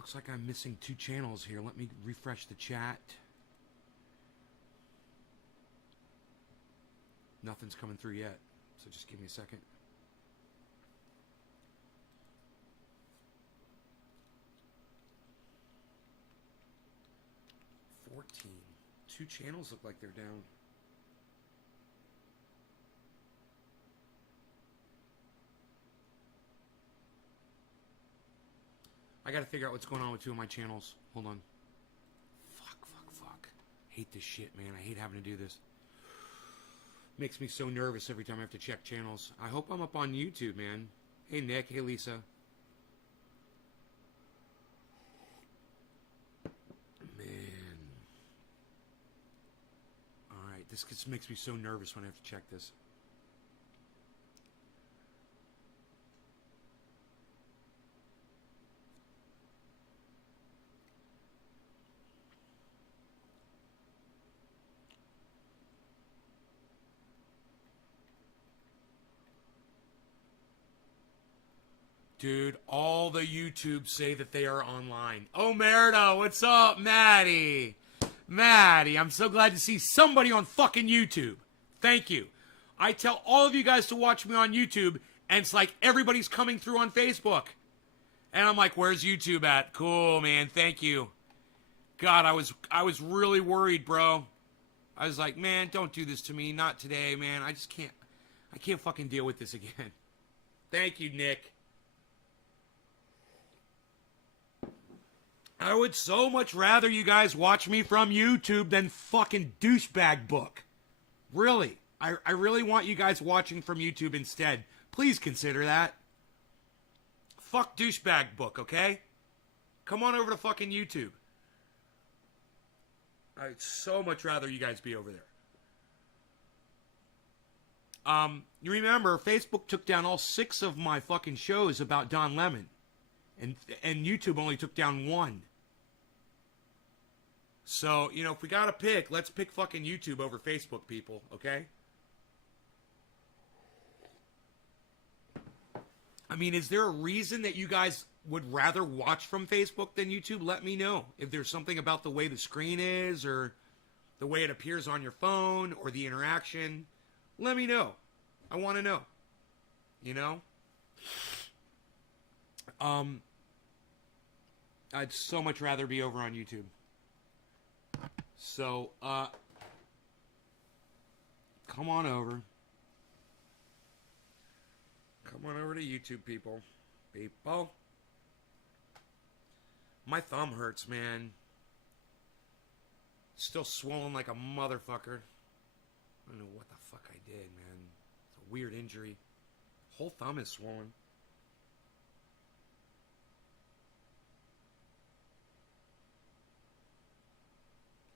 looks like I'm missing 2 channels here. Let me refresh the chat. Nothing's coming through yet, so just give me a second. Two channels look like they're down. I gotta figure out what's going on with 2 of my channels. Hold on. Fuck. Hate this shit, man. I hate having to do this. Makes me so nervous every time I have to check channels. I hope I'm up on YouTube, man. Hey, Nick. Hey, Lisa. Man. Alright, this just makes me so nervous when I have to check this. Dude, all the YouTubes say that they are online. Oh, Merida, what's up, Maddie? Maddie, I'm so glad to see somebody on fucking YouTube. Thank you. I tell all of you guys to watch me on YouTube, and it's like everybody's coming through on Facebook. And I'm like, where's YouTube at? Cool, man, thank you. God, I was really worried, bro. I was like, man, don't do this to me. Not today, man. I can't fucking deal with this again. Thank you, Nick. I would so much rather you guys watch me from YouTube than fucking douchebag book. Really. I really want you guys watching from YouTube instead. Please consider that. Fuck douchebag book, okay? Come on over to fucking YouTube. I'd so much rather you guys be over there. You remember, Facebook took down all 6 of my fucking shows about Don Lemon. And YouTube only took down 1. So, you know, if we gotta pick, let's pick fucking YouTube over Facebook, people, okay? I mean, is there a reason that you guys would rather watch from Facebook than YouTube? Let me know. If there's something about the way the screen is, or the way it appears on your phone, or the interaction, let me know. I want to know. You know? I'd so much rather be over on YouTube. So, come on over. Come on over to YouTube, people. People. My thumb hurts, man. Still swollen like a motherfucker. I don't know what the fuck I did, man. It's a weird injury. Whole thumb is swollen.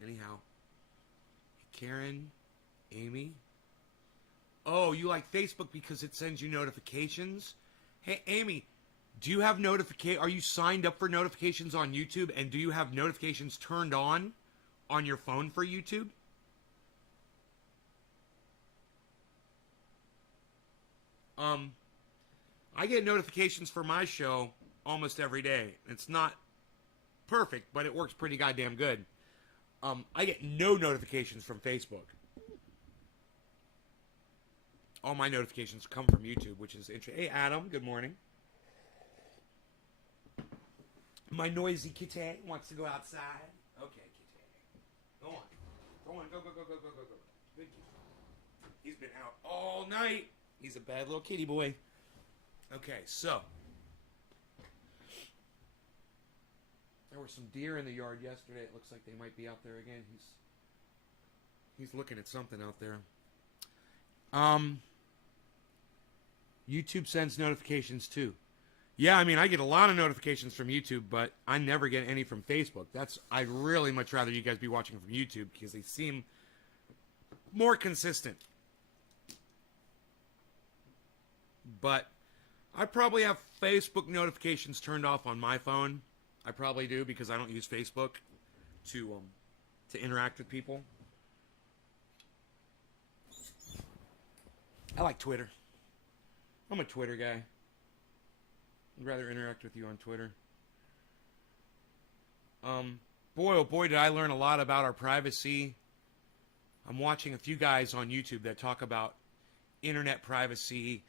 Anyhow. Karen, Amy. Oh, you like Facebook because it sends you notifications? Hey, Amy, do you have are you signed up for notifications on YouTube, and do you have notifications turned on your phone for YouTube? I get notifications for my show almost every day. It's not perfect, but it works pretty goddamn good. I get no notifications from Facebook. All my notifications come from YouTube, which is interesting. Hey, Adam, good morning. My noisy kitty wants to go outside. Okay, kitty. Go on. Go on. Go. Good kitty. He's been out all night. He's a bad little kitty boy. Okay, so. There were some deer in the yard yesterday. It looks like they might be out there again. He's looking at something out there. YouTube sends notifications too. Yeah, I mean, I get a lot of notifications from YouTube, but I never get any from Facebook. I'd really much rather you guys be watching from YouTube because they seem more consistent. But I probably have Facebook notifications turned off on my phone. I probably do because I don't use Facebook to interact with people. I like Twitter. I'm a Twitter guy. I'd rather interact with you on Twitter. Boy, oh boy, did I learn a lot about our privacy. I'm watching a few guys on YouTube that talk about internet privacy,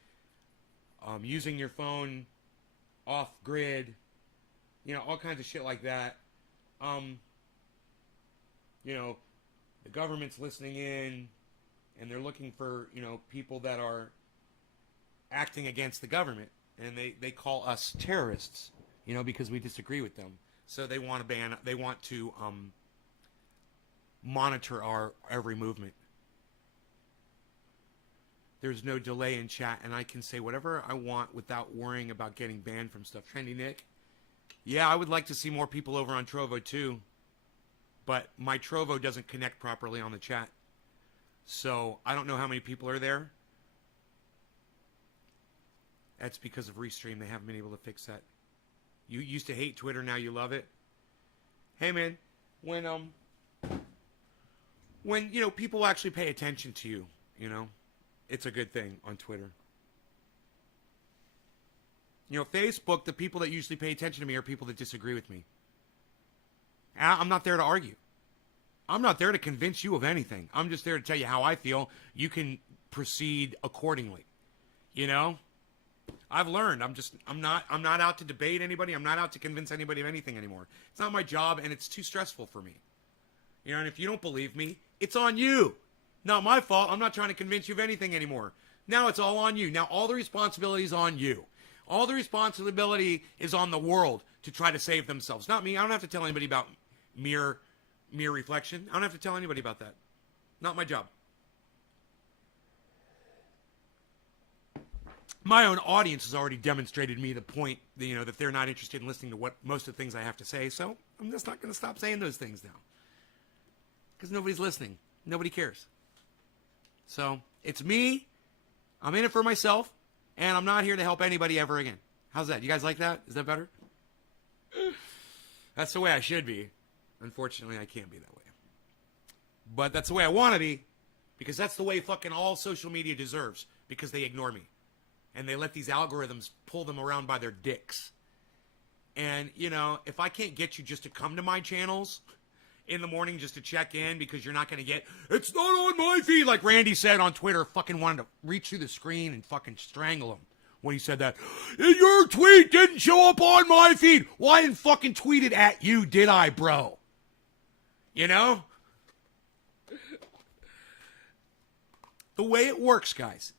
using your phone off grid, all kinds of shit like that. The government's listening in, and they're looking for, people that are acting against the government, and they call us terrorists, because we disagree with them. So they want to monitor our every movement. There's no delay in chat, and I can say whatever I want without worrying about getting banned from stuff. Trendy Nick, yeah, I would like to see more people over on Trovo too, but my Trovo doesn't connect properly on the chat, so I don't know how many people are there. That's because of Restream. They haven't been able to fix that. You used to hate Twitter, now you love it. Hey man, when people actually pay attention to you, it's a good thing on Twitter. Facebook, the people that usually pay attention to me are people that disagree with me. I'm not there to argue. I'm not there to convince you of anything. I'm just there to tell you how I feel. You can proceed accordingly. I've learned. I'm not out to debate anybody. I'm not out to convince anybody of anything anymore. It's not my job, and it's too stressful for me. And if you don't believe me, it's on you. Not my fault. I'm not trying to convince you of anything anymore. Now it's all on you. Now all the responsibility is on you. All the responsibility is on the world to try to save themselves. Not me. I don't have to tell anybody about mere reflection. I don't have to tell anybody about that. Not my job. My own audience has already demonstrated me the point, that they're not interested in listening to what most of the things I have to say. So I'm just not going to stop saying those things now. Because nobody's listening. Nobody cares. So it's me. I'm in it for myself. And I'm not here to help anybody ever again. How's that? You guys like that? Is that better? That's the way I should be. Unfortunately, I can't be that way. But that's the way I want to be. Because that's the way fucking all social media deserves. Because they ignore me. And they let these algorithms pull them around by their dicks. And, if I can't get you just to come to my channels in the morning just to check in because you're not going to get, it's not on my feed, like Randy said on Twitter, fucking wanted to reach through the screen and fucking strangle him when he said that. Your tweet didn't show up on my feed. Well, I didn't fucking tweet it at you, did I, bro? The way it works, guys.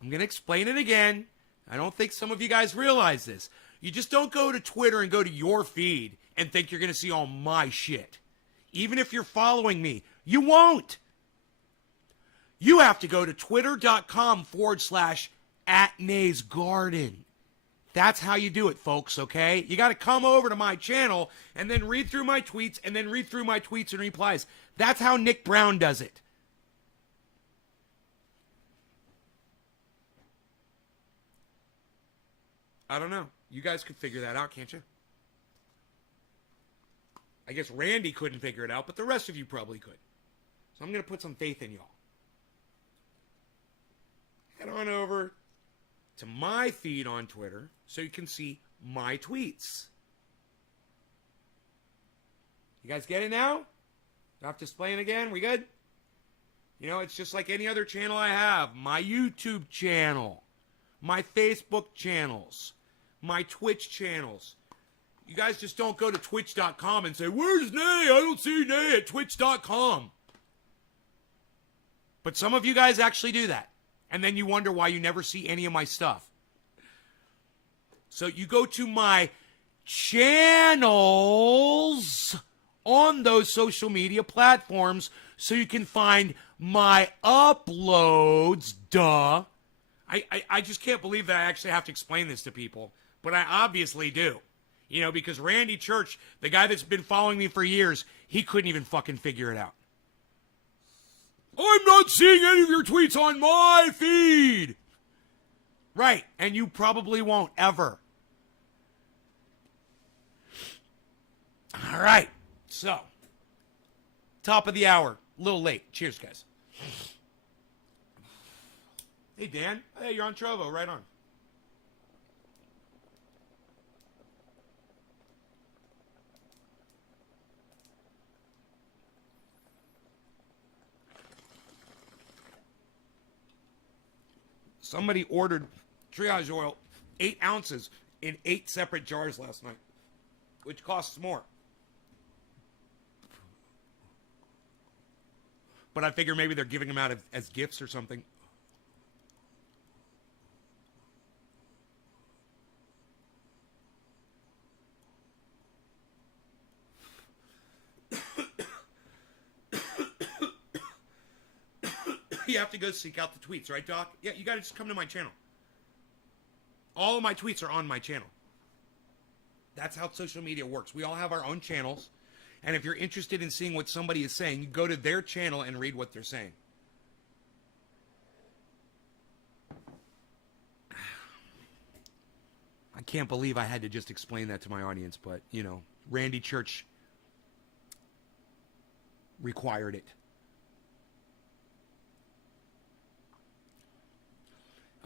I'm going to explain it again. I don't think some of you guys realize this. You just don't go to Twitter and go to your feed and think you're going to see all my shit. Even if you're following me, you won't. You have to go to twitter.com/@NaysGarden. That's how you do it, folks, okay? You got to come over to my channel and then read through my tweets and then read through my tweets and replies. That's how Nick Brown does it. I don't know. You guys could figure that out, can't you? I guess Randy couldn't figure it out, but the rest of you probably could. So I'm going to put some faith in y'all. Head on over to my feed on Twitter so you can see my tweets. You guys get it now? Stop displaying again? We good? It's just like any other channel I have. My YouTube channel. My Facebook channels. My Twitch channels. You guys just don't go to twitch.com and say, where's Nay? I don't see Nay at twitch.com. But some of you guys actually do that. And then you wonder why you never see any of my stuff. So you go to my channels on those social media platforms so you can find my uploads. Duh. I just can't believe that I actually have to explain this to people. But I obviously do. Because Randy Church, the guy that's been following me for years, he couldn't even fucking figure it out. I'm not seeing any of your tweets on my feed. Right, and you probably won't ever. All right, so, top of the hour, a little late. Cheers, guys. Hey, Dan. Hey, you're on Trovo, right on. Somebody ordered Triage oil, 8 ounces, in 8 separate jars last night, which costs more. But I figure maybe they're giving them out as gifts or something. You have to go seek out the tweets, right, Doc? Yeah, you got to just come to my channel. All of my tweets are on my channel. That's how social media works. We all have our own channels. And if you're interested in seeing what somebody is saying, you go to their channel and read what they're saying. I can't believe I had to just explain that to my audience, but, you know, Randy Church required it.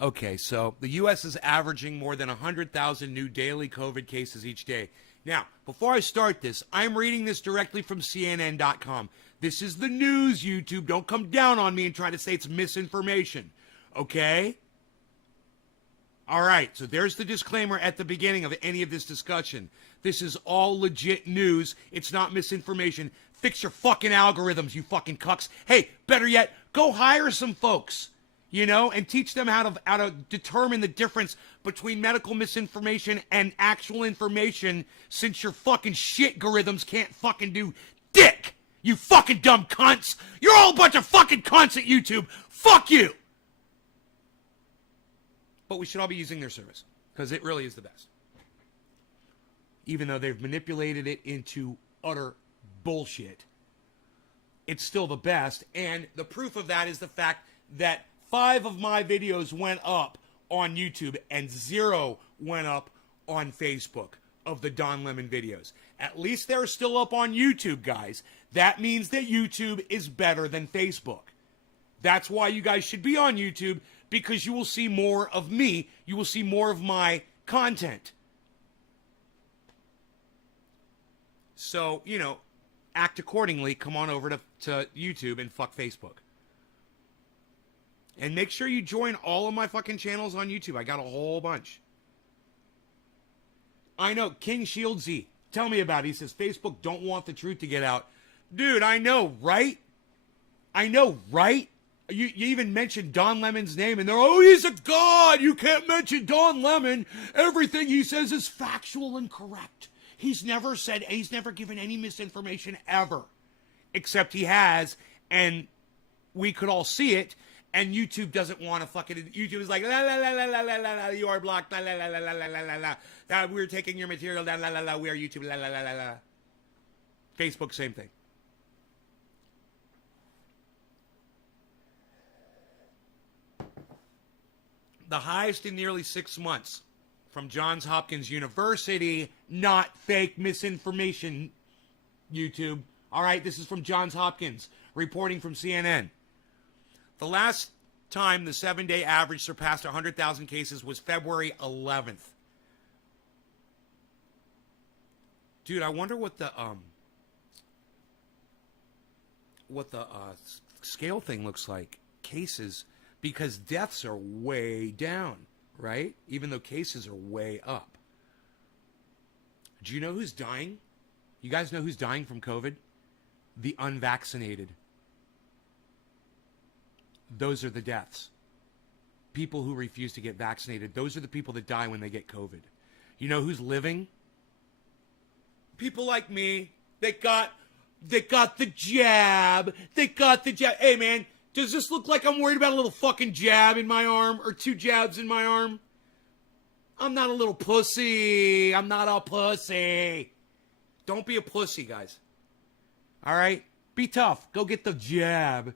Okay, so the U.S. is averaging more than 100,000 new daily COVID cases each day. Now, before I start this, I'm reading this directly from CNN.com. This is the news, YouTube. Don't come down on me and try to say it's misinformation. Okay? All right, so there's the disclaimer at the beginning of any of this discussion. This is all legit news. It's not misinformation. Fix your fucking algorithms, you fucking cucks. Hey, better yet, go hire some folks. You know, and teach them how to determine the difference between medical misinformation and actual information, since your fucking shit algorithms can't fucking do dick. You fucking dumb cunts. You're all a bunch of fucking cunts at YouTube. Fuck you. But we should all be using their service, because it really is the best. Even though they've manipulated it into utter bullshit, it's still the best. And the proof of that is the fact that 5 of my videos went up on YouTube and 0 went up on Facebook of the Don Lemon videos. At least they're still up on YouTube, guys. That means that YouTube is better than Facebook. That's why you guys should be on YouTube, because you will see more of me. You will see more of my content. So, you know, act accordingly. Come on over to YouTube and fuck Facebook. And make sure you join all of my fucking channels on YouTube. I got a whole bunch. I know, King Shieldsy, tell me about it. He says, Facebook don't want the truth to get out. Dude, I know, right? I know, right? You even mentioned Don Lemon's name, and they're, oh, he's a god. You can't mention Don Lemon. Everything he says is factual and correct. He's never given any misinformation ever. Except he has, and we could all see it. And YouTube doesn't want to fucking... YouTube is like, la, la, la, la, la, la, la, you are blocked, la, la, la, la, la, la, la, la. We're taking your material, la, la, la, la, we are YouTube, la, la, la, la, la. Facebook, same thing. The highest in nearly 6 months from Johns Hopkins University, not fake misinformation, YouTube. All right, this is from Johns Hopkins, reporting from CNN. The last time the 7-day average surpassed 100,000 cases was February 11th. Dude, I wonder what the scale thing looks like. Cases, because deaths are way down, right? Even though cases are way up. Do you know who's dying? You guys know who's dying from COVID? The unvaccinated. Those are the deaths. People who refuse to get vaccinated. Those are the people that die when they get COVID. You know who's living? People like me that got the jab. They got the jab. Hey, man, does this look like I'm worried about a little fucking jab in my arm or 2 jabs in my arm? I'm not a little pussy. I'm not a pussy. Don't be a pussy, guys. All right? Be tough. Go get the jab.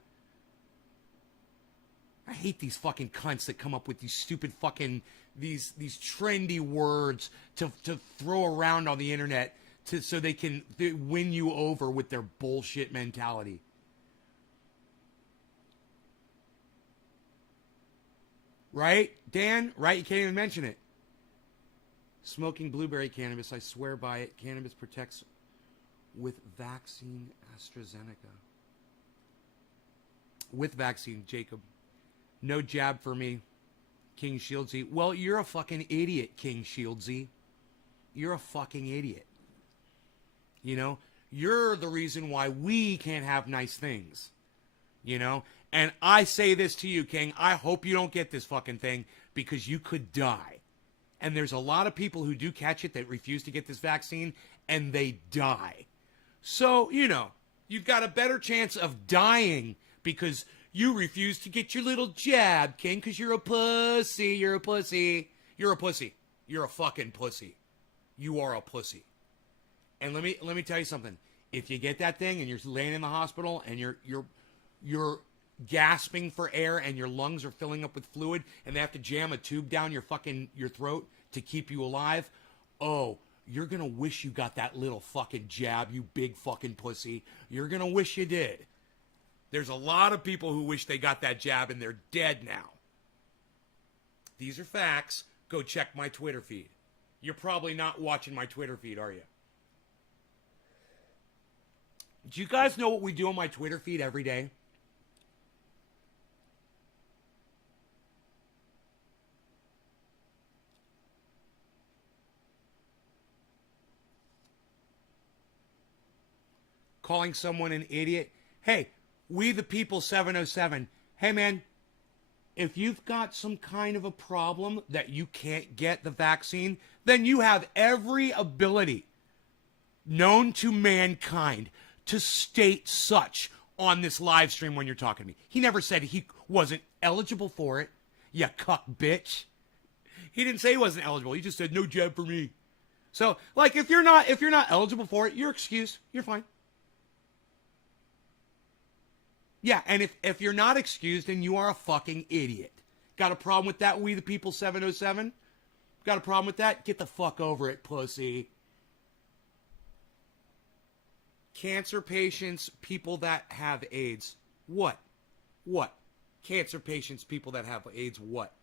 I hate these fucking cunts that come up with these stupid fucking, these trendy words to throw around on the internet so they can win you over with their bullshit mentality. Right, Dan? Right? You can't even mention it. Smoking blueberry cannabis, I swear by it. Cannabis protects with vaccine AstraZeneca. With vaccine, Jacob. No jab for me. King Shieldsy. Well, you're a fucking idiot, King Shieldsy. You're a fucking idiot. You know, you're the reason why we can't have nice things. You know, and I say this to you, King. I hope you don't get this fucking thing because you could die. And there's a lot of people who do catch it that refuse to get this vaccine and they die. So, you know, you've got a better chance of dying because you refuse to get your little jab, King, because you're a pussy. You're a pussy. You're a pussy. You're a fucking pussy. You are a pussy. And let me tell you something. If you get that thing and you're laying in the hospital and you're gasping for air and your lungs are filling up with fluid and they have to jam a tube down your throat to keep you alive, oh, you're going to wish you got that little fucking jab, you big fucking pussy. You're going to wish you did. There's a lot of people who wish they got that jab and they're dead now. These are facts. Go check my Twitter feed. You're probably not watching my Twitter feed, are you? Do you guys know what we do on my Twitter feed every day? Calling someone an idiot. Hey, we the people 707. Hey, man, if you've got some kind of a problem that you can't get the vaccine, then you have every ability known to mankind to state such on this live stream when you're talking to me. He never said he wasn't eligible for it, you cuck bitch. He didn't say he wasn't eligible. He just said no jab for me. So, like, if you're not eligible for it, you're excused. You're fine. Yeah, and if you're not excused, then you are a fucking idiot. Got a problem with that, we the people 707? Got a problem with that? Get the fuck over it, pussy. Cancer patients, people that have AIDS. What? What? Cancer patients, people that have AIDS, what?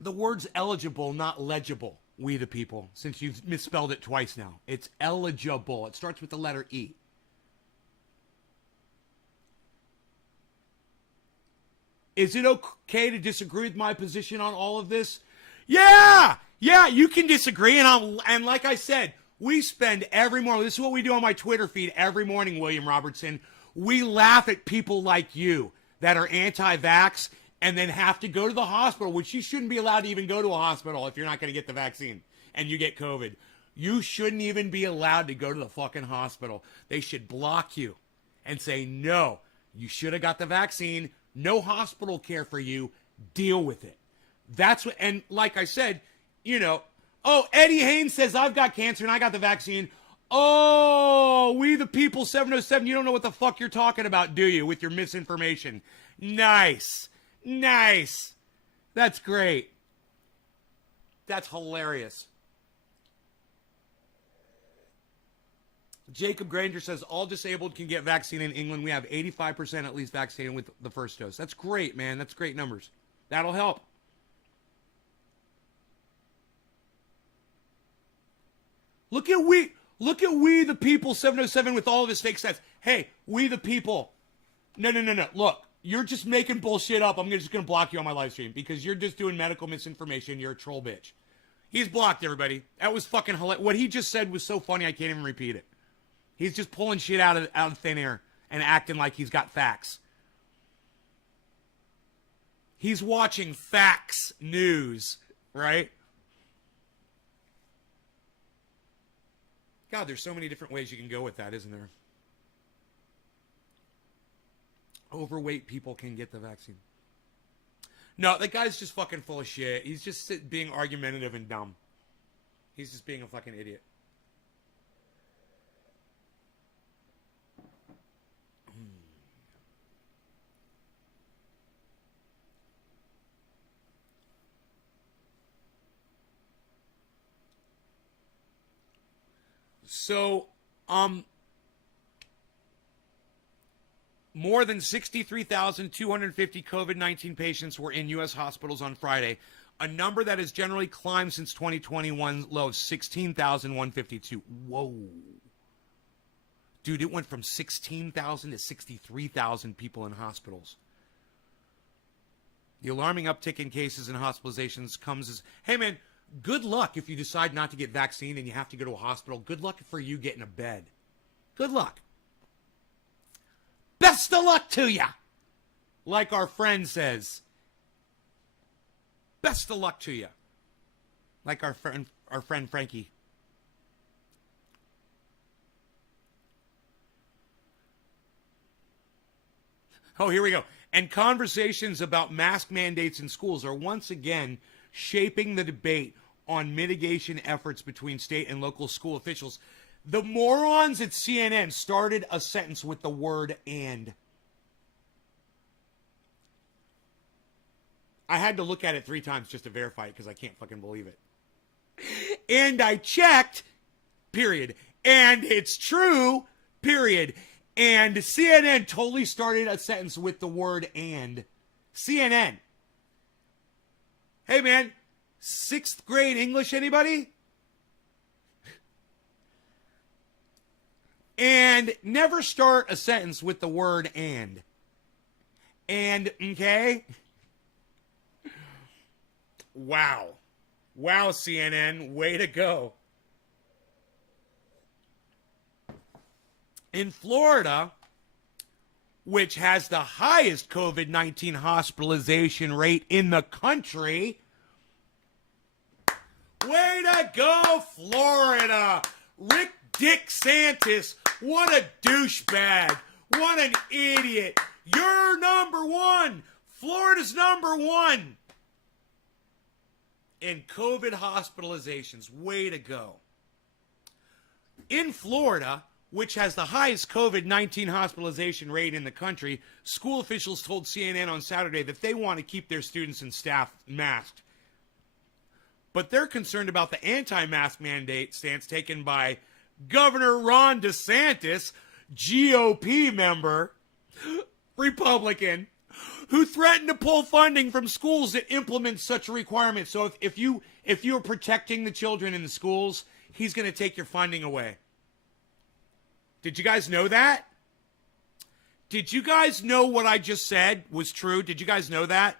The word's eligible, not legible, we the people, since you've misspelled it twice now. It's eligible. It starts with the letter E. Is it okay to disagree with my position on all of this? Yeah, you can disagree, and like I said, we spend every morning. This is what we do on my Twitter feed every morning, William Robertson. We laugh at people like you that are anti-vax and then have to go to the hospital, which you shouldn't be allowed to even go to a hospital if you're not going to get the vaccine and you get COVID. You shouldn't even be allowed to go to the fucking hospital. They should block you and say, no, you should have got the vaccine. No hospital care for you. Deal with it. That's what, and like I said, you know, oh, Eddie Haynes says I've got cancer and I got the vaccine. Oh, we the people 707, you don't know what the fuck you're talking about, do you, with your misinformation? Nice. That's great. That's hilarious. Jacob Granger says all disabled can get vaccine in England. We have 85% at least vaccinated with the first dose. That's great, man. That's great numbers. That'll help. Look at we the people 707 with all of his fake stats. Hey, we the people. No. Look, you're just making bullshit up. I'm just going to block you on my live stream because you're just doing medical misinformation. You're a troll bitch. He's blocked, everybody. That was fucking hilarious. What he just said was so funny I can't even repeat it. He's just pulling shit out of thin air and acting like he's got facts. He's watching Facts News, right? God, there's so many different ways you can go with that, isn't there? Overweight people can get the vaccine. No, that guy's just fucking full of shit. He's just being argumentative and dumb. He's just being a fucking idiot. So, more than 63,250 COVID-19 patients were in U.S. hospitals on Friday, a number that has generally climbed since 2021's low of 16,152. Whoa. Dude, it went from 16,000 to 63,000 people in hospitals. The alarming uptick in cases and hospitalizations comes as, hey man, good luck if you decide not to get vaccinated and you have to go to a hospital. Good luck for you getting a bed. Good luck. Best of luck to ya. Like our friend says. Best of luck to ya. Like our friend Frankie. Oh, here we go. And conversations about mask mandates in schools are once again shaping the debate on mitigation efforts between state and local school officials. The morons at CNN started a sentence with the word "and." I had to look at it 3 times just to verify it because I can't fucking believe it. And I checked, period. And it's true, period. And CNN totally started a sentence with the word "and." CNN. Hey, man, 6th grade English, anybody? And never start a sentence with the word "and." And, okay? Wow. Wow, CNN, way to go. In Florida, which has the highest COVID-19 hospitalization rate in the country. Way to go, Florida! Rick Dick Santis, what a douchebag. What an idiot. You're number one. Florida's number one in COVID hospitalizations. Way to go. In Florida, which has the highest COVID-19 hospitalization rate in the country, school officials told CNN on Saturday that they want to keep their students and staff masked. But they're concerned about the anti-mask mandate stance taken by Governor Ron DeSantis, GOP member, Republican, who threatened to pull funding from schools that implement such a requirement. So if you're protecting the children in the schools, he's going to take your funding away. Did you guys know that? Did you guys know what I just said was true? Did you guys know that?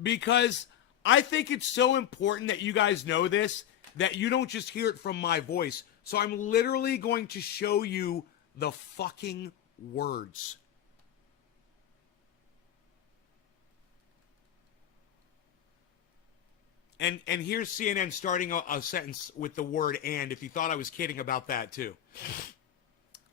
Because I think it's so important that you guys know this, that you don't just hear it from my voice. So I'm literally going to show you the fucking words. And here's CNN starting a sentence with the word "and," if you thought I was kidding about that too.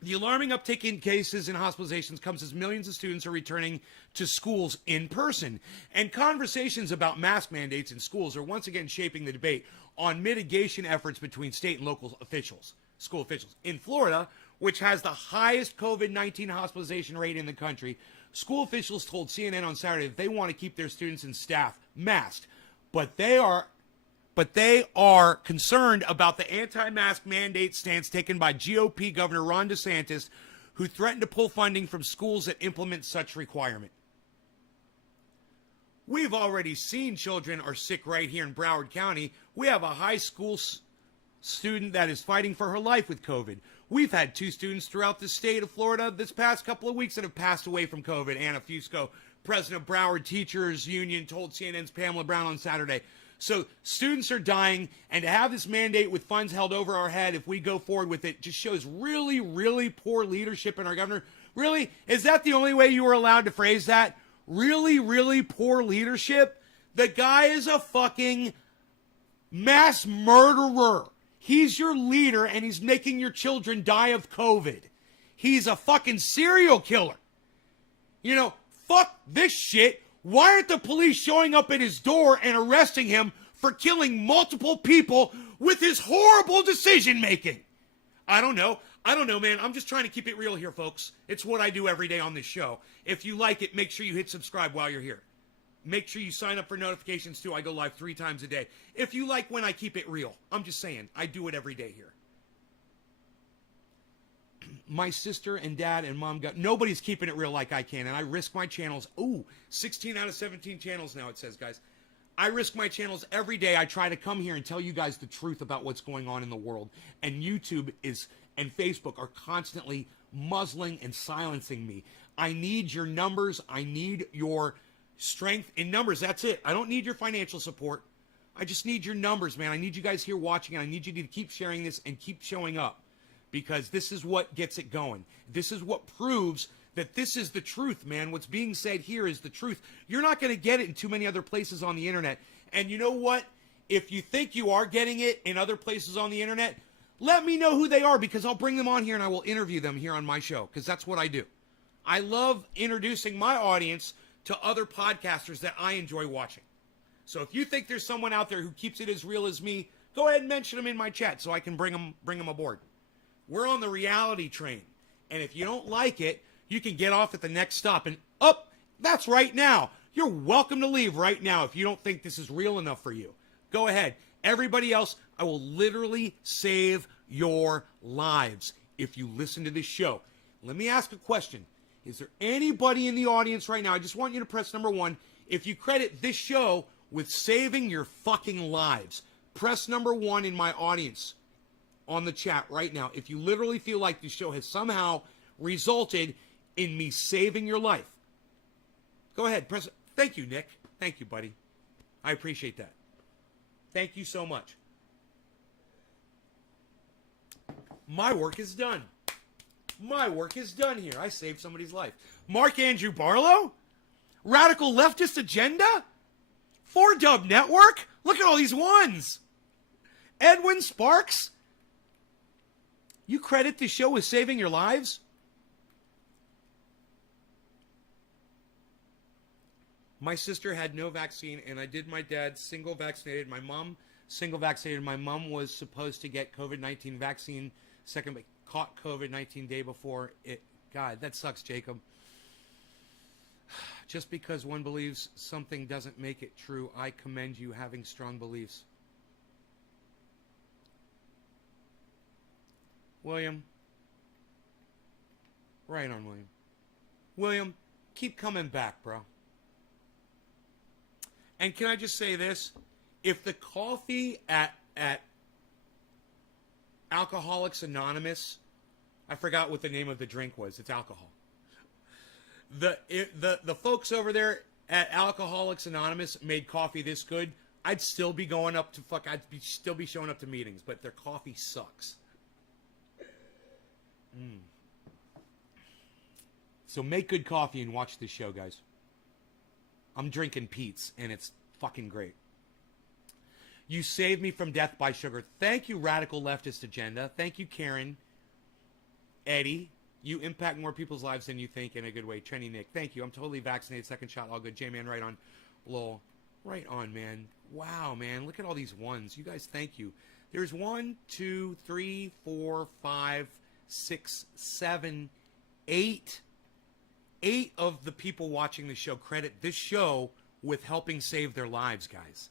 The alarming uptick in cases and hospitalizations comes as millions of students are returning to schools in person. And conversations about mask mandates in schools are once again shaping the debate on mitigation efforts between state and local officials, school officials. In Florida, which has the highest COVID-19 hospitalization rate in the country, school officials told CNN on Saturday that they want to keep their students and staff masked. But they are concerned about the anti-mask mandate stance taken by GOP Governor Ron DeSantis, who threatened to pull funding from schools that implement such requirement. We've already seen children are sick right here in Broward County. We have a high school student that is fighting for her life with COVID. We've had 2 students throughout the state of Florida this past couple of weeks that have passed away from COVID. Anna Fusco, president of Broward Teachers Union, told CNN's Pamela Brown on Saturday. So students are dying, and to have this mandate with funds held over our head if we go forward with it just shows really, really poor leadership in our governor. Really? Is that the only way you were allowed to phrase that? Really, really poor leadership? The guy is a fucking mass murderer. He's your leader, and he's making your children die of COVID. He's a fucking serial killer. You know, fuck this shit. Why aren't the police showing up at his door and arresting him for killing multiple people with his horrible decision making? I don't know, man. I'm just trying to keep it real here, folks. It's what I do every day on this show. If you like it, make sure you hit subscribe while you're here. Make sure you sign up for notifications too. I go live 3 times a day. If you like when I keep it real, I'm just saying, I do it every day here. My sister and dad and mom nobody's keeping it real like I can, and I risk my channels. Ooh, 16 out of 17 channels now, it says, guys. I risk my channels every day. I try to come here and tell you guys the truth about what's going on in the world. And YouTube and Facebook are constantly muzzling and silencing me. I need your numbers. I need your Strength in numbers. That's it. I don't need your financial support. I just need your numbers, man. I need you guys here watching, and I need you to keep sharing this and keep showing up, because this is what gets it going. This is what proves that this is the truth, man. What's being said here is the truth. You're not going to get it in too many other places on the internet. And you know what? If you think you are getting it in other places on the internet, let me know who they are, because I'll bring them on here and I will interview them here on my show, because that's what I do. I love introducing my audience to other podcasters that I enjoy watching. So if you think there's someone out there who keeps it as real as me, go ahead and mention them in my chat so I can bring them aboard. We're on the reality train. And if you don't like it, you can get off at the next stop. And that's right now. You're welcome to leave right now if you don't think this is real enough for you. Go ahead. Everybody else, I will literally save your lives if you listen to this show. Let me ask a question. Is there anybody in the audience right now? I just want you to press number 1. If you credit this show with saving your fucking lives, press number 1 in my audience on the chat right now. If you literally feel like this show has somehow resulted in me saving your life, go ahead. Press it. Thank you, Nick. Thank you, buddy. I appreciate that. Thank you so much. My work is done. My work is done here. I saved somebody's life. Mark Andrew Barlow? Radical Leftist Agenda? 4Dub Network? Look at all these ones. Edwin Sparks? You credit the show with saving your lives? My sister had no vaccine, and I did my dad single vaccinated. My mom single vaccinated. My mom was supposed to get COVID-19 vaccine second, but caught COVID-19 day before it. God, that sucks, Jacob. Just because one believes something doesn't make it true, I commend you having strong beliefs. William. Right on, William. William, keep coming back, bro. And can I just say this? If the coffee at Alcoholics Anonymous, I forgot what the name of the drink was. It's alcohol. The folks over there at Alcoholics Anonymous made coffee this good, I'd still be going up to still be showing up to meetings, but their coffee sucks. So make good coffee and watch this show, guys. I'm drinking Pete's, and it's fucking great. You saved me from death by sugar. Thank you, Radical Leftist Agenda. Thank you, Karen. Eddie, you impact more people's lives than you think in a good way. Trenny Nick, thank you. I'm totally vaccinated. Second shot, all good. J-Man, right on. Lol. Right on, man. Wow, man. Look at all these ones. You guys, thank you. There's 1, 2, 3, 4, 5, 6, 7, 8. 8 of the people watching the show credit this show with helping save their lives, guys.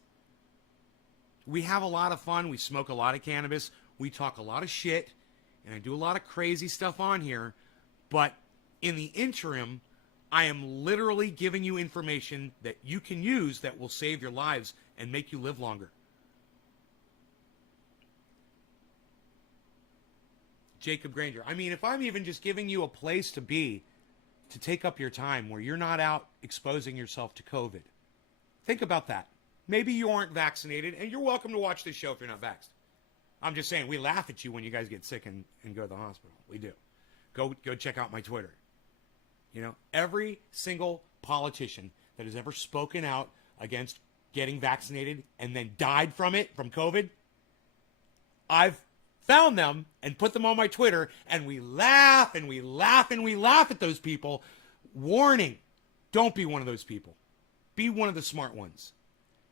We have a lot of fun. We smoke a lot of cannabis. We talk a lot of shit. And I do a lot of crazy stuff on here. But in the interim, I am literally giving you information that you can use that will save your lives and make you live longer. Jacob Granger. I mean, if I'm even just giving you a place to be, to take up your time where you're not out exposing yourself to COVID. Think about that. Maybe you aren't vaccinated, and you're welcome to watch this show if you're not vaxxed. I'm just saying, we laugh at you when you guys get sick and go to the hospital. We do. Go check out my Twitter. You know, every single politician that has ever spoken out against getting vaccinated and then died from it, from COVID, I've found them and put them on my Twitter, and we laugh and we laugh and we laugh at those people. Warning, don't be one of those people. Be one of the smart ones.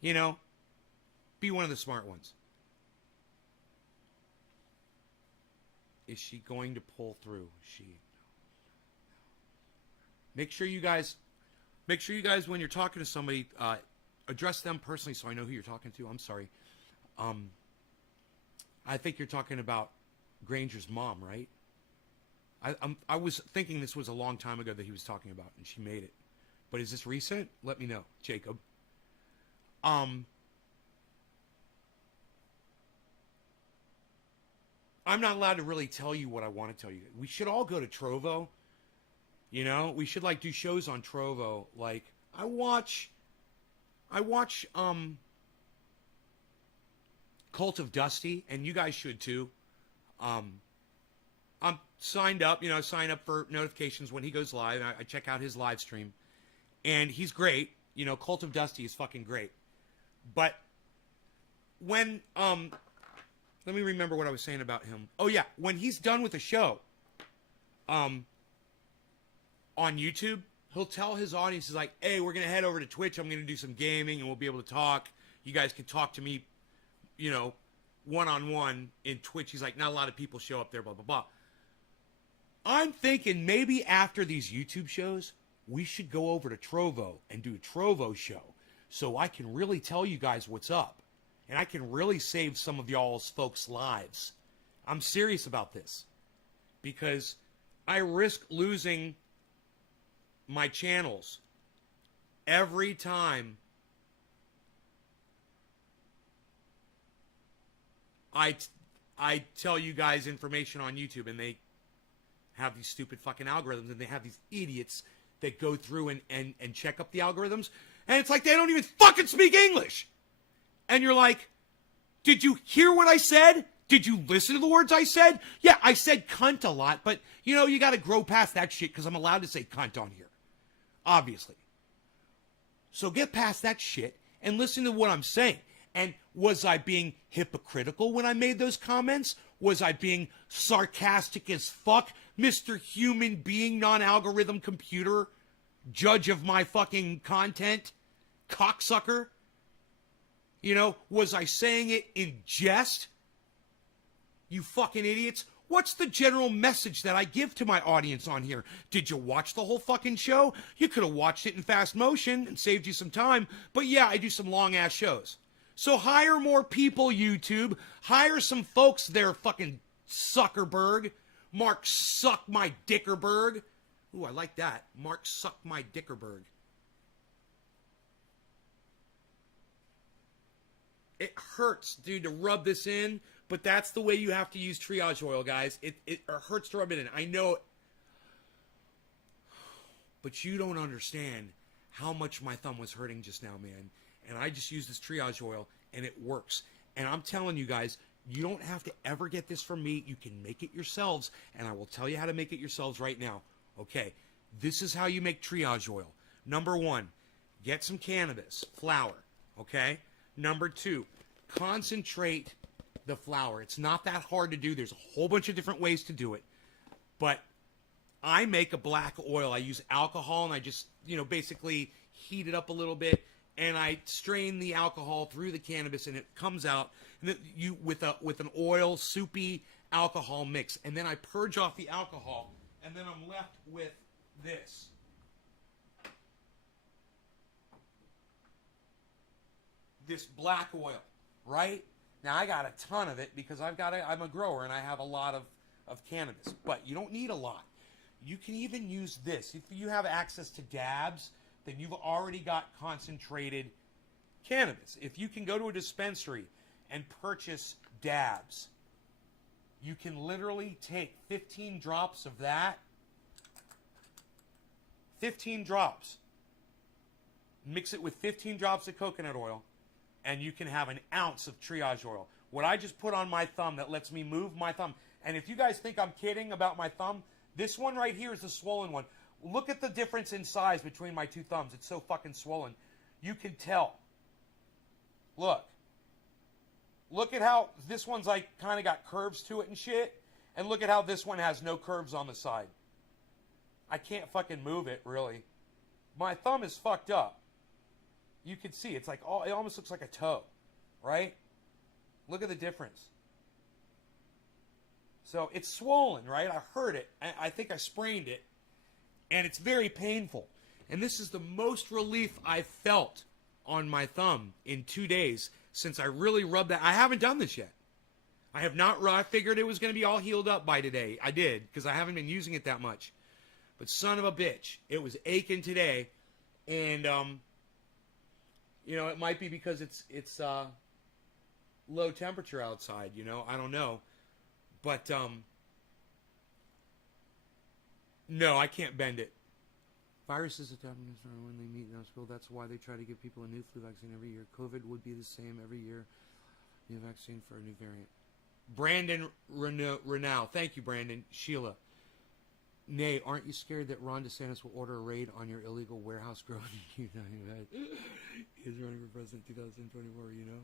You know, be one of the smart ones. Is she going to pull through? Make sure you guys, when you're talking to somebody, address them personally so I know who you're talking to. I'm sorry. I think you're talking about Granger's mom, right? I was thinking this was a long time ago that he was talking about, and she made it. But is this recent? Let me know, Jacob. I'm not allowed to really tell you what I want to tell you. We should all go to Trovo. You know, we should like do shows on Trovo. Like, I watch Cult of Dusty, and you guys should too. I'm signed up, I sign up for notifications when he goes live. I check out his live stream, and he's great. Cult of Dusty is fucking great. But when, let me remember what I was saying about him. Oh yeah, when he's done with the show, on YouTube, he'll tell his audience, he's like, hey, we're going to head over to Twitch. I'm going to do some gaming, and we'll be able to talk. You guys can talk to me, one-on-one in Twitch. He's like, not a lot of people show up there, blah, blah, blah. I'm thinking maybe after these YouTube shows, we should go over to Trovo and do a Trovo show so I can really tell you guys what's up. And I can really save some of y'all's folks' lives. I'm serious about this. Because I risk losing my channels every time I tell you guys information on YouTube, and they have these stupid fucking algorithms, and they have these idiots that go through and check up the algorithms, and it's like they don't even fucking speak English. And you're like, did you hear what I said? Did you listen to the words I said? Yeah, I said cunt a lot, but you got to grow past that shit because I'm allowed to say cunt on here. Obviously. So get past that shit and listen to what I'm saying. And was I being hypocritical when I made those comments? Was I being sarcastic as fuck? Mr. Human Being, non-algorithm computer, judge of my fucking content, cocksucker? Was I saying it in jest? You fucking idiots. What's the general message that I give to my audience on here? Did you watch the whole fucking show? You could have watched it in fast motion and saved you some time. But yeah, I do some long-ass shows. So hire more people, YouTube. Hire some folks there, fucking Zuckerberg. Mark Suck My Dickerberg. Ooh, I like that. Mark Suck My Dickerberg. It hurts, dude, to rub this in, but that's the way you have to use triage oil, guys. It hurts to rub it in. I know it. But you don't understand how much my thumb was hurting just now, man. And I just used this triage oil, and it works. And I'm telling you guys, you don't have to ever get this from me. You can make it yourselves, and I will tell you how to make it yourselves right now. Okay, this is how you make triage oil. Number one, get some cannabis, flower, okay? Number two, concentrate the flower. It's not that hard to do. There's a whole bunch of different ways to do it. But I make a black oil. I use alcohol, and I just, basically heat it up a little bit, and I strain the alcohol through the cannabis, and it comes out with an oil, soupy alcohol mix. And then I purge off the alcohol, and then I'm left with this. This black oil, right? Now, I got a ton of it because I'm a grower, and I have a lot of cannabis. But you don't need a lot. You can even use this. If you have access to dabs, then you've already got concentrated cannabis. If you can go to a dispensary and purchase dabs, you can literally take 15 drops of that, 15 drops, mix it with 15 drops of coconut oil, and you can have an ounce of triage oil. What I just put on my thumb that lets me move my thumb. And if you guys think I'm kidding about my thumb, this one right here is the swollen one. Look at the difference in size between my two thumbs. It's so fucking swollen. You can tell. Look. Look at how this one's like kind of got curves to it and shit. And look at how this one has no curves on the side. I can't fucking move it, really. My thumb is fucked up. You can see it's like, it almost looks like a toe, right? Look at the difference. So it's swollen, right? I hurt it. I think I sprained it. And it's very painful. And this is the most relief I've felt on my thumb in 2 days since I really rubbed that. I haven't done this yet. I have not. I figured it was going to be all healed up by today. I did, because I haven't been using it that much. But son of a bitch, it was aching today. And, it might be because it's low temperature outside, I don't know. But, no, I can't bend it. Viruses attack when they meet in hospital. That's why they try to give people a new flu vaccine every year. COVID would be the same every year. New vaccine for a new variant. Brandon Renaud. Thank you, Brandon. Sheila. Nay, aren't you scared that Ron DeSantis will order a raid on your illegal warehouse grow? He's running for president 2024, you know?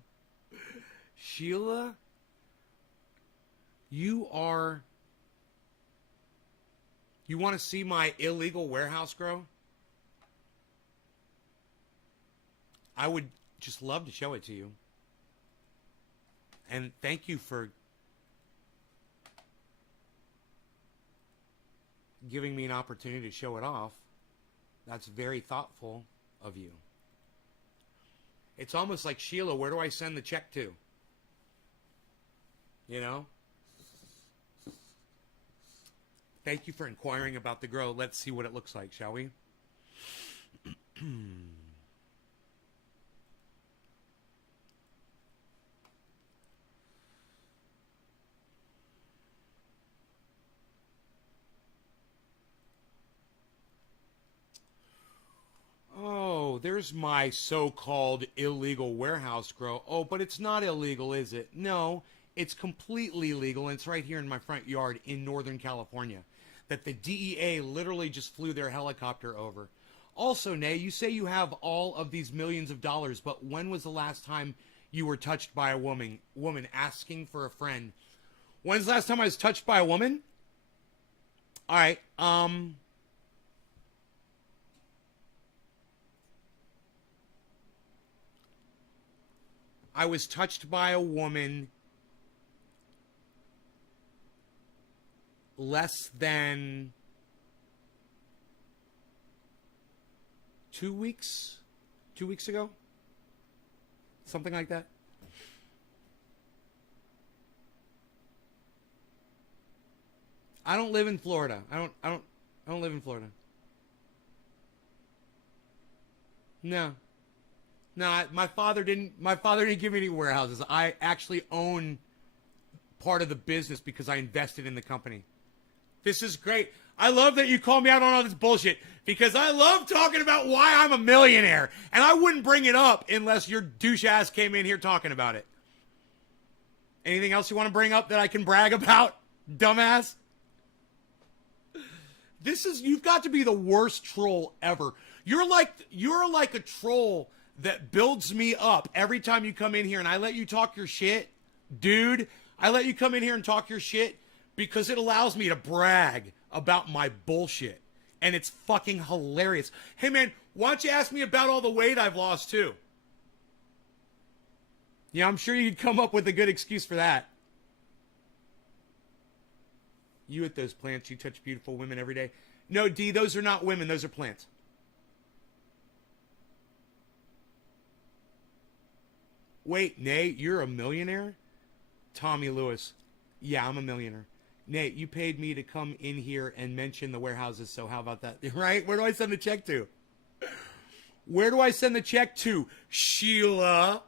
Sheila, you want to see my illegal warehouse grow? I would just love to show it to you. And thank you for giving me an opportunity to show it off. That's very thoughtful of you. It's almost like, Sheila, where do I send the check to? You know? Thank you for inquiring about the grow. Let's see what it looks like, shall we? Oh, there's my so-called illegal warehouse grow. Oh, but it's not illegal, is it? No, it's completely legal, and it's right here in my front yard in Northern California that the DEA literally just flew their helicopter over. Also, Nay, you say you have all of these millions of dollars, but when was the last time you were touched by a woman asking for a friend? When's the last time I was touched by a woman? All right, I was touched by a woman less than 2 weeks ago, something like that. I don't live in Florida. I don't live in Florida. No, my father didn't give me any warehouses. I actually own part of the business because I invested in the company. This is great. I love that you call me out on all this bullshit because I love talking about why I'm a millionaire. And I wouldn't bring it up unless your douche ass came in here talking about it. Anything else you want to bring up that I can brag about, dumbass? You've got to be the worst troll ever. You're like a troll that builds me up every time you come in here and I let you talk your shit. Dude, I let you come in here and talk your shit because it allows me to brag about my bullshit. And it's fucking hilarious. Hey, man, why don't you ask me about all the weight I've lost, too? Yeah, I'm sure you'd come up with a good excuse for that. You at those plants, you touch beautiful women every day. No, D, those are not women. Those are plants. Wait, Nate, you're a millionaire? Tommy Lewis. Yeah, I'm a millionaire. Nate, you paid me to come in here and mention the warehouses, so how about that? Right? Where do I send the check to? Where do I send the check to? Sheila.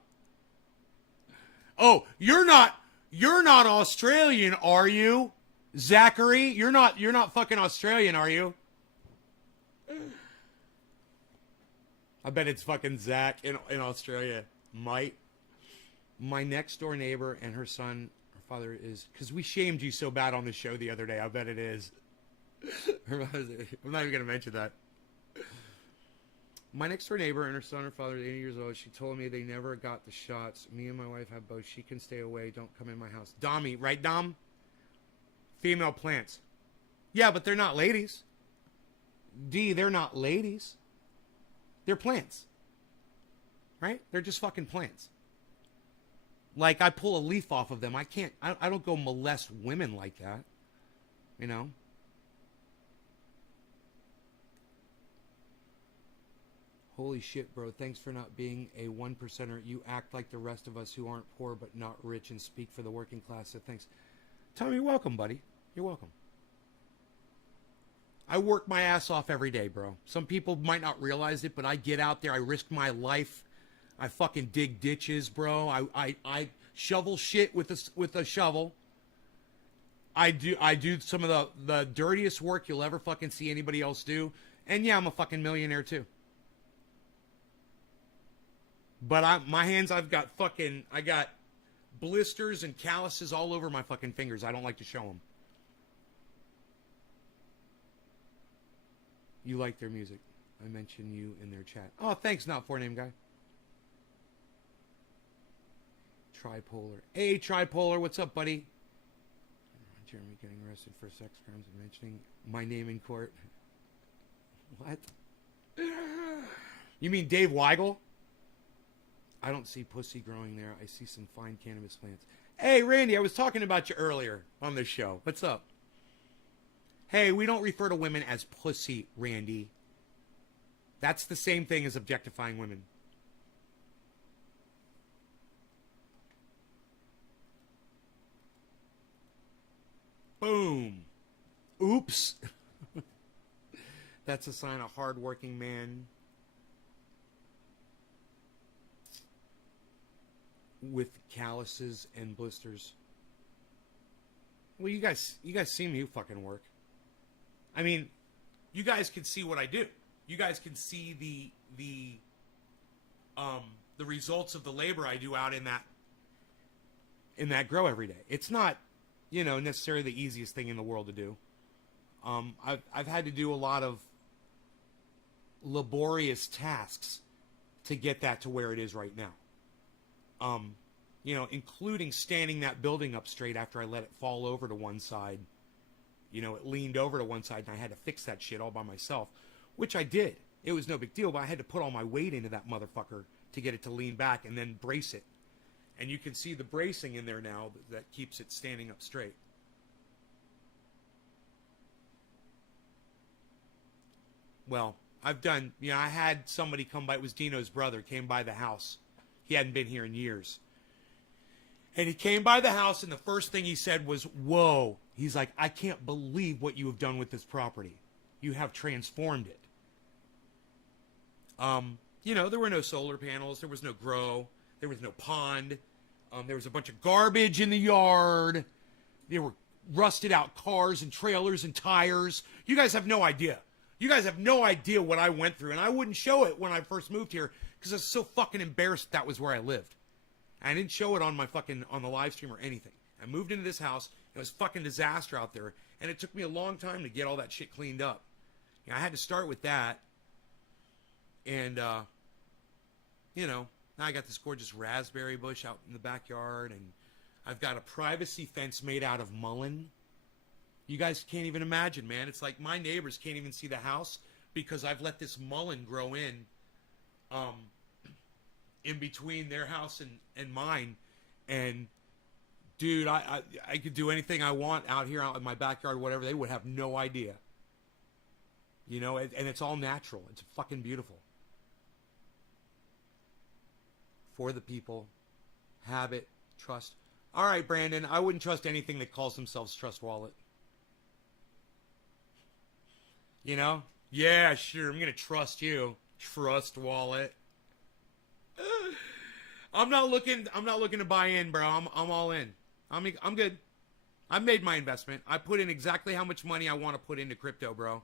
Oh, you're not Australian, are you? Zachary, you're not fucking Australian, are you? I bet it's fucking Zach in Australia. Might. My next door neighbor and her son, her father is, because we shamed you so bad on the show the other day. I bet it is. I'm not even going to mention that. My next door neighbor and her son, her father is 80 years old. She told me they never got the shots. Me and my wife have both. She can stay away. Don't come in my house. Dommy, right, Dom? Female plants. Yeah, but they're not ladies. D, they're not ladies. They're plants. Right? They're just fucking plants. Like, I pull a leaf off of them. I don't go molest women like that. You know? Holy shit, bro. Thanks for not being a 1%er. You act like the rest of us who aren't poor but not rich and speak for the working class. So thanks. Tommy, you're welcome, buddy. You're welcome. I work my ass off every day, bro. Some people might not realize it, but I get out there. I risk my life. I fucking dig ditches, bro. I shovel shit with a shovel. I do some of the dirtiest work you'll ever fucking see anybody else do. And yeah, I'm a fucking millionaire too. But my hands, I got blisters and calluses all over my fucking fingers. I don't like to show them. You like their music. I mentioned you in their chat. Oh, thanks, not for name guy. Tripolar. Hey, Tripolar, what's up, buddy? Jeremy getting arrested for sex crimes and mentioning my name in court. What? You mean Dave Weigel? I don't see pussy growing there. I see some fine cannabis plants. Hey, Randy, I was talking about you earlier on this show. What's up? Hey, we don't refer to women as pussy, Randy. That's the same thing as objectifying women. Boom. Oops. That's a sign of hard-working man with calluses and blisters. Well, you guys see me fucking work. I mean, you guys can see what I do. You guys can see the results of the labor I do out in that grow every day. It's not, necessarily the easiest thing in the world to do. I've had to do a lot of laborious tasks to get that to where it is right now. Including standing that building up straight after I let it fall over to one side. It leaned over to one side and I had to fix that shit all by myself, which I did. It was no big deal, but I had to put all my weight into that motherfucker to get it to lean back and then brace it. And you can see the bracing in there now that keeps it standing up straight. Well, I've done, I had somebody come by. It was Dino's brother, came by the house. He hadn't been here in years. And he came by the house, and the first thing he said was, whoa. He's like, I can't believe what you have done with this property. You have transformed it. There were no solar panels. There was no grow. There was no pond. There was a bunch of garbage in the yard. There were rusted out cars and trailers and tires. You guys have no idea. You guys have no idea what I went through. And I wouldn't show it when I first moved here because I was so fucking embarrassed that was where I lived. I didn't show it on the live stream or anything. I moved into this house. It was fucking disaster out there. And it took me a long time to get all that shit cleaned up. I had to start with that. And, now I got this gorgeous raspberry bush out in the backyard. And I've got a privacy fence made out of mullein. You guys can't even imagine, man. It's like my neighbors can't even see the house because I've let this mullein grow in between their house and mine. And dude, I could do anything I want out here out in my backyard, whatever. They would have no idea. And it's all natural. It's fucking beautiful. For the people. Habit. Trust. All right, Brandon. I wouldn't trust anything that calls themselves Trust Wallet. Yeah, sure. I'm going to trust you. Trust Wallet. I'm not looking to buy in, bro. I'm all in. I'm good. I made my investment. I put in exactly how much money I want to put into crypto, bro.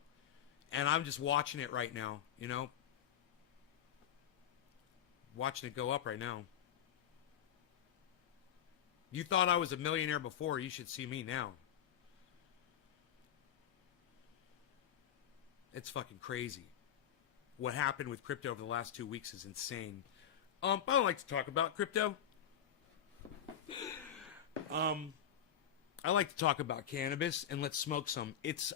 And I'm just watching it right now, Watching it go up right now. You thought I was a millionaire before. You should see me now. It's fucking crazy. What happened with crypto over the last 2 weeks is insane. I don't like to talk about crypto. I like to talk about cannabis, and let's smoke some. It's,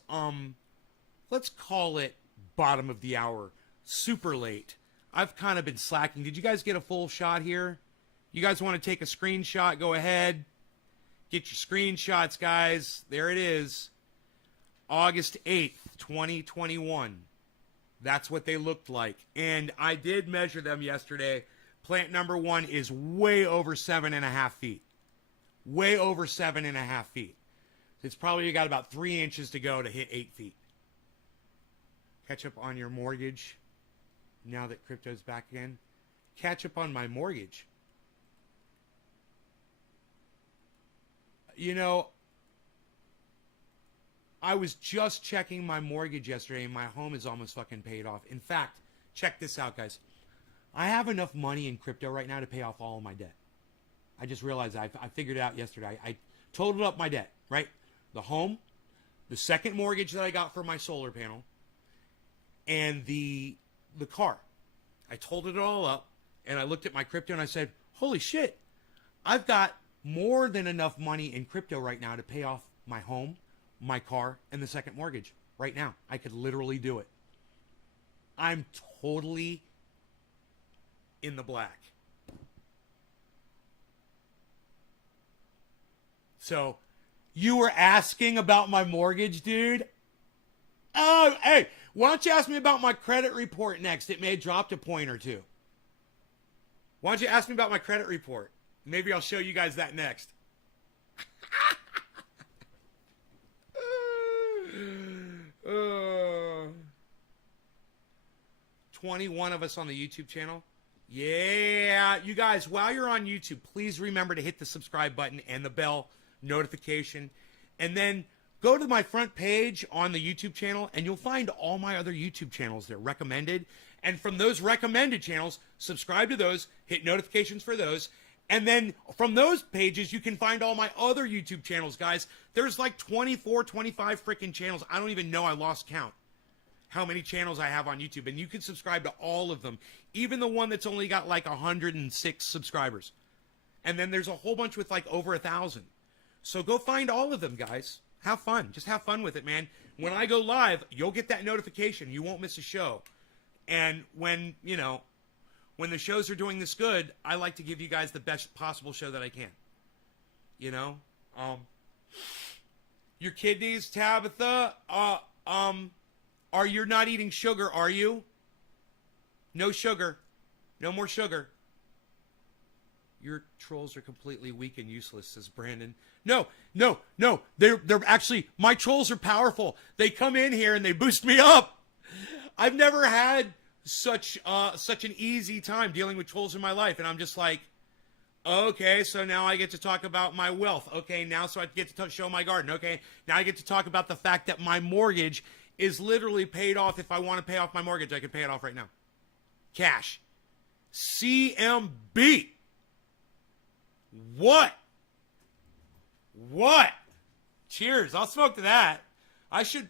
let's call it bottom of the hour. Super late. I've kind of been slacking. Did you guys get a full shot here? You guys want to take a screenshot? Go ahead. Get your screenshots, guys. There it is. August 8th, 2021. That's what they looked like. And I did measure them yesterday. Plant number 1 is way over 7.5 feet. Way over 7.5 feet. It's probably got about 3 inches to go to hit 8 feet. Catch up on your mortgage now that crypto's back again. Catch up on my mortgage. I was just checking my mortgage yesterday, and my home is almost fucking paid off. In fact, check this out, guys. I have enough money in crypto right now to pay off all of my debt. I just realized I figured it out yesterday. I totaled up my debt, right? The home, the second mortgage that I got for my solar panel, and the car. I totaled it all up, and I looked at my crypto, and I said, holy shit, I've got more than enough money in crypto right now to pay off my home, my car, and the second mortgage right now. I could literally do it. I'm totally in the black. So, you were asking about my mortgage, dude? Oh, hey, why don't you ask me about my credit report next? It may have dropped a point or two. Why don't you ask me about my credit report? Maybe I'll show you guys that next. 21 of us on the YouTube channel. Yeah, you guys, while you're on YouTube, please remember to hit the subscribe button and the bell notification. And then go to my front page on the YouTube channel, and you'll find all my other YouTube channels there recommended. And from those recommended channels, subscribe to those, hit notifications for those. And then from those pages, you can find all my other YouTube channels, guys. There's like 24, 25 freaking channels. I don't even know. I lost count how many channels I have on YouTube. And you can subscribe to all of them, even the one that's only got like 106 subscribers. And then there's a whole bunch with like over 1,000. So go find all of them, guys. Have fun. Just have fun with it, man. When I go live, you'll get that notification. You won't miss a show. And when, you know, when the shows are doing this good, I like to give you guys the best possible show that I can. You know? Your kidneys, Tabitha, are you not eating sugar, are you? No sugar. No more sugar. Your trolls are completely weak and useless, says Brandon. No. They're actually, my trolls are powerful. They come in here and they boost me up. I've never had such an easy time dealing with trolls in my life. And I'm just like, okay, so now I get to talk about my wealth. Okay, now so I get to show my garden. Okay, now I get to talk about the fact that my mortgage is literally paid off. If I want to pay off my mortgage, I can pay it off right now. Cash. CMB. What? Cheers. I'll smoke to that. I should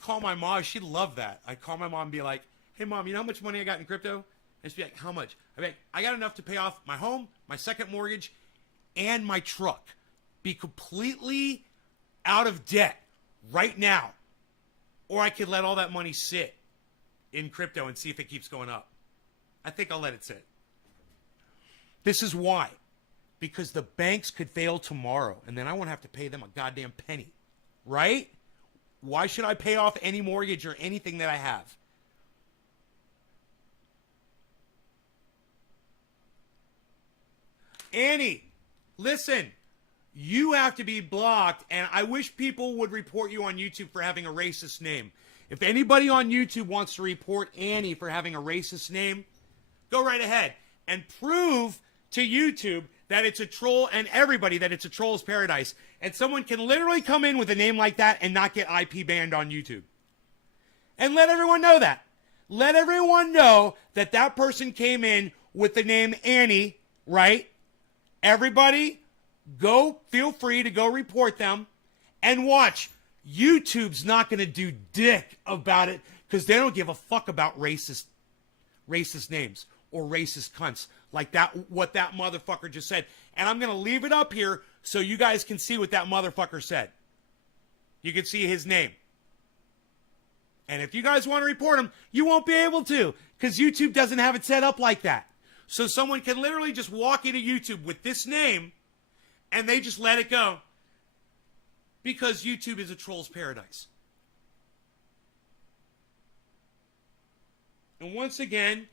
call my mom. She'd love that. I'd call my mom and be like, hey, Mom, you know how much money I got in crypto? And she'd be like, how much? I'd be like, I got enough to pay off my home, my second mortgage, and my truck. Be completely out of debt right now. Or I could let all that money sit in crypto and see if it keeps going up. I think I'll let it sit. This is why. Because the banks could fail tomorrow, and then I won't have to pay them a goddamn penny. Right? Why should I pay off any mortgage or anything that I have? Annie, listen. You have to be blocked, and I wish people would report you on YouTube for having a racist name. If anybody on YouTube wants to report Annie for having a racist name, go right ahead and prove to YouTube that it's a troll, and everybody that it's a troll's paradise. And someone can literally come in with a name like that and not get IP banned on YouTube. And let everyone know that. Let everyone know that that person came in with the name Annie, right? Everybody, go, feel free to go report them. And watch, YouTube's not going to do dick about it because they don't give a fuck about racist names or racist cunts like that, what that motherfucker just said. And I'm going to leave it up here so you guys can see what that motherfucker said. You can see his name. And if you guys want to report him, you won't be able to because YouTube doesn't have it set up like that. So someone can literally just walk into YouTube with this name and they just let it go because YouTube is a troll's paradise. And once again,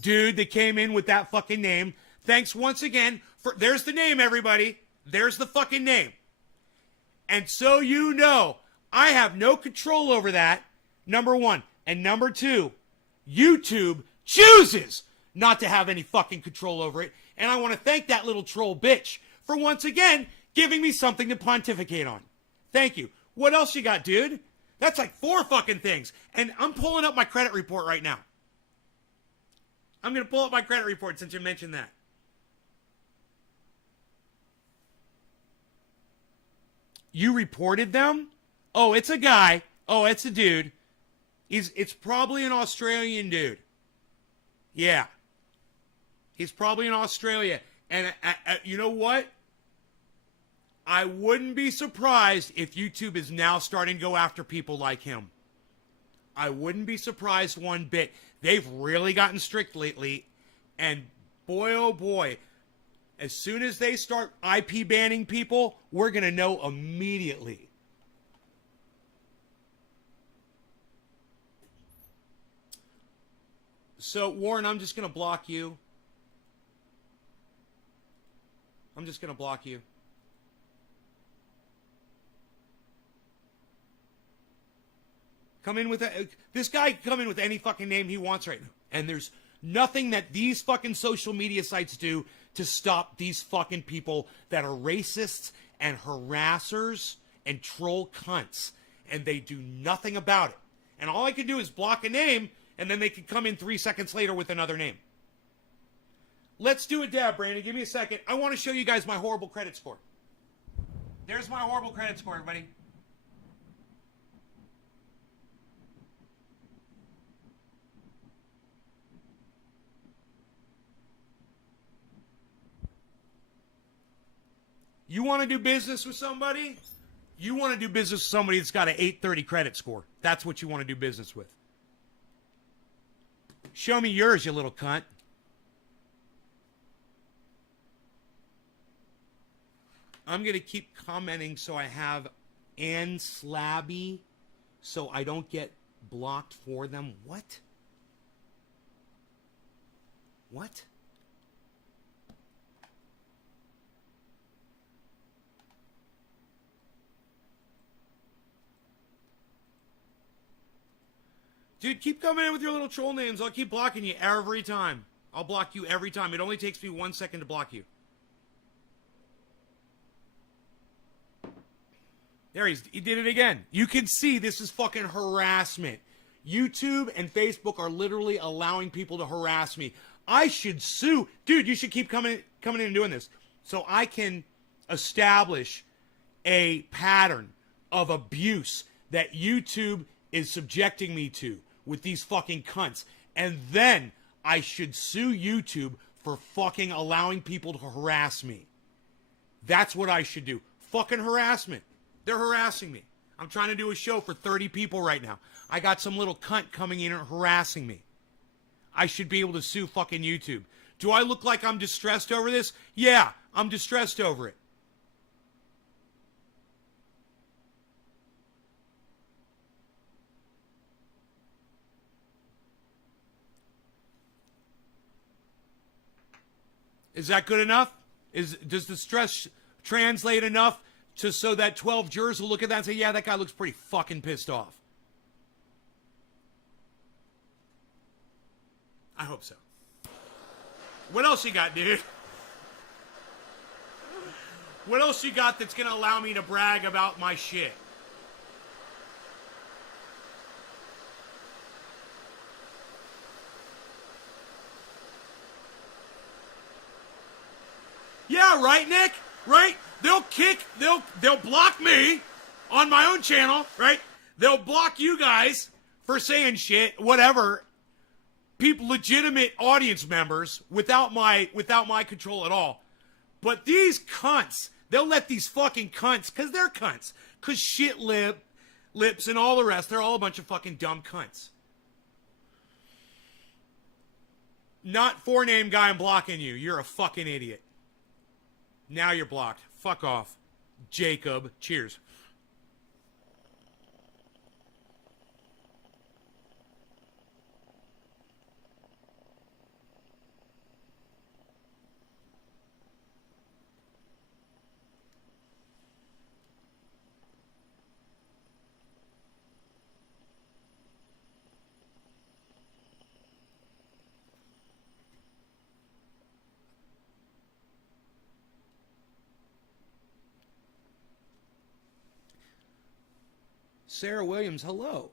dude that came in with that fucking name, thanks once again for, there's the name, everybody. There's the fucking name. And so you know, I have no control over that, number one. And number two, YouTube chooses not to have any fucking control over it. And I want to thank that little troll bitch for once again giving me something to pontificate on. Thank you. What else you got, dude? That's like 4 fucking things. And I'm pulling up my credit report right now. I'm going to pull up my credit report since you mentioned that. You reported them? Oh, it's a guy. Oh, it's a dude. It's probably an Australian dude. Yeah. He's probably in Australia. And you know what? I wouldn't be surprised if YouTube is now starting to go after people like him. I wouldn't be surprised one bit. They've really gotten strict lately. And boy, oh boy, as soon as they start IP banning people, we're going to know immediately. So, Warren, I'm just going to block you. I'm just going to block you. Come in with this guy can come in with any fucking name he wants right now. And there's nothing that these fucking social media sites do to stop these fucking people that are racists and harassers and troll cunts. And they do nothing about it. And all I can do is block a name, and then they can come in 3 seconds later with another name. Let's do a dab, Brandon. Give me a second. I want to show you guys my horrible credit score. There's my horrible credit score, everybody. You want to do business with somebody? You want to do business with somebody that's got an 830 credit score. That's what you want to do business with. Show me yours, you little cunt. I'm going to keep commenting so I have Ann Slabby so I don't get blocked for them. What? What? Dude, keep coming in with your little troll names. I'll keep blocking you every time. I'll block you every time. It only takes me 1 second to block you. There he did it again. You can see this is fucking harassment. YouTube and Facebook are literally allowing people to harass me. I should sue. Dude, you should keep coming in and doing this. So I can establish a pattern of abuse that YouTube is subjecting me to with these fucking cunts. And then I should sue YouTube for fucking allowing people to harass me. That's what I should do. Fucking harassment. They're harassing me. I'm trying to do a show for 30 people right now. I got some little cunt coming in and harassing me. I should be able to sue fucking YouTube. Do I look like I'm distressed over this? Yeah, I'm distressed over it. Is that good enough? Does the stress translate enough so that 12 jurors will look at that and say, yeah, that guy looks pretty fucking pissed off? I hope so. What else you got, dude? What else you got that's going to allow me to brag about my shit? Yeah, right, Nick? Right? They'll block me on my own channel, right? They'll block you guys for saying shit, whatever. People, legitimate audience members without my control at all. But these cunts, they'll let these fucking cunts, because they're cunts, because shit lips and all the rest, they're all a bunch of fucking dumb cunts. Not four-name guy, I'm blocking you. You're a fucking idiot. Now you're blocked. Fuck off. Jacob. Cheers. Sarah Williams, hello.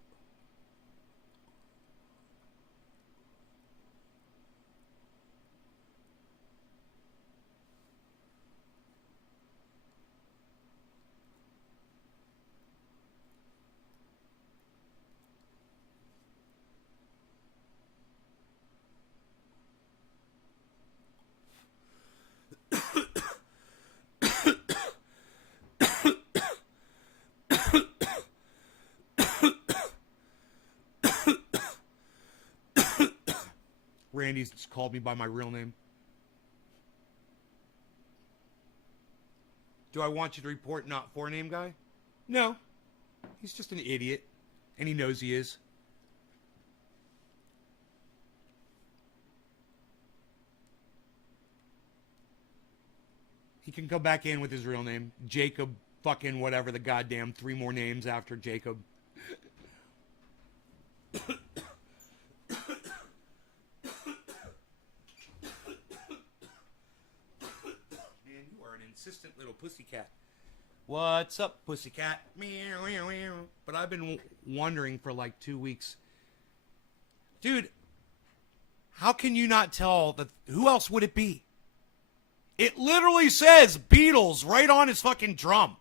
Randy's just called me by my real name. Do I want you to report not forename guy? No. He's just an idiot. And he knows he is. He can come back in with his real name. Jacob fucking whatever the goddamn 3 more names after Jacob. Insistent little pussycat. What's up, pussycat? Meow, meow, meow. But I've been wondering for like 2 weeks. Dude, how can you not tell that? Who else would it be? It literally says Beatles right on his fucking drum.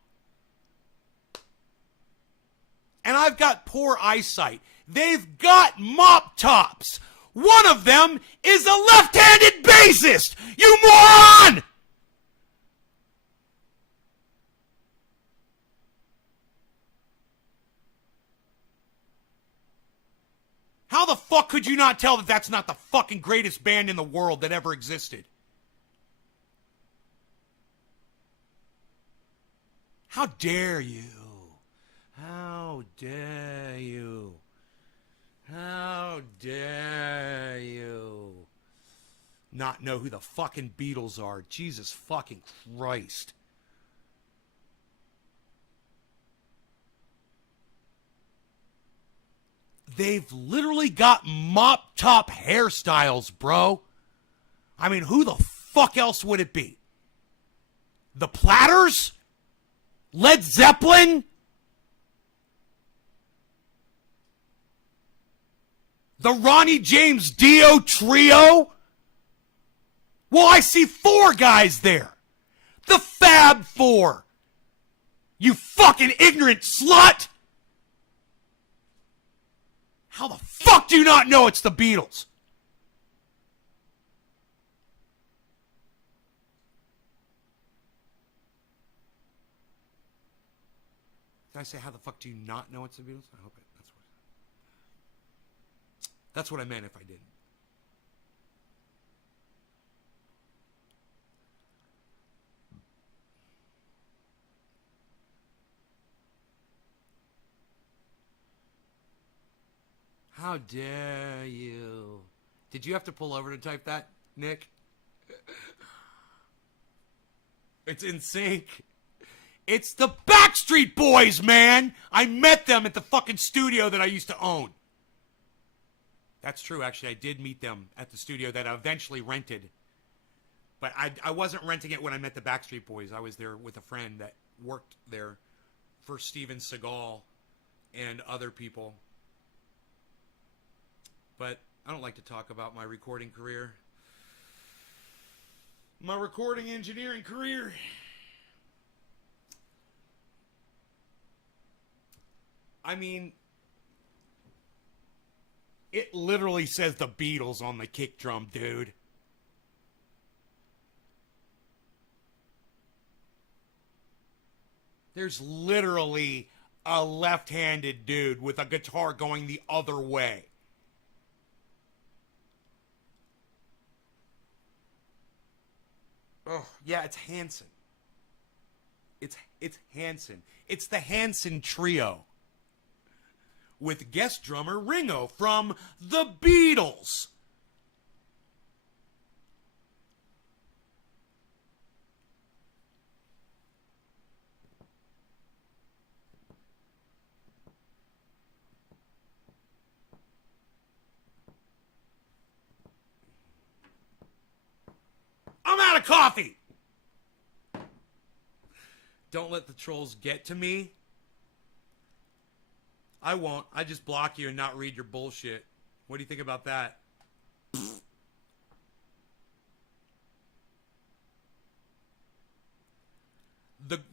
And I've got poor eyesight. They've got mop tops. One of them is a left-handed bassist. You moron! How the fuck could you not tell that that's not the fucking greatest band in the world that ever existed? How dare you? How dare you? How dare you not know who the fucking Beatles are? Jesus fucking Christ. They've literally got mop top hairstyles, bro. I mean, who the fuck else would it be? The Platters? Led Zeppelin? The Ronnie James Dio Trio? Well, I see 4 guys there. The Fab Four. You fucking ignorant slut! How the fuck do you not know it's the Beatles? Did I say how the fuck do you not know it's the Beatles? I hope that's what I meant if I didn't. How dare you? Did you have to pull over to type that, Nick? It's in sync. It's the Backstreet Boys, man! I met them at the fucking studio that I used to own. That's true, actually. I did meet them at the studio that I eventually rented. But I wasn't renting it when I met the Backstreet Boys. I was there with a friend that worked there for Steven Seagal and other people. But I don't like to talk about my recording career. My recording engineering career. I mean, it literally says the Beatles on the kick drum, dude. There's literally a left-handed dude with a guitar going the other way. Oh, yeah, it's Hanson. It's Hanson. It's the Hanson Trio. With guest drummer Ringo from the Beatles. I'm out of coffee! Don't let the trolls get to me. I won't. I just block you and not read your bullshit. What do you think about that?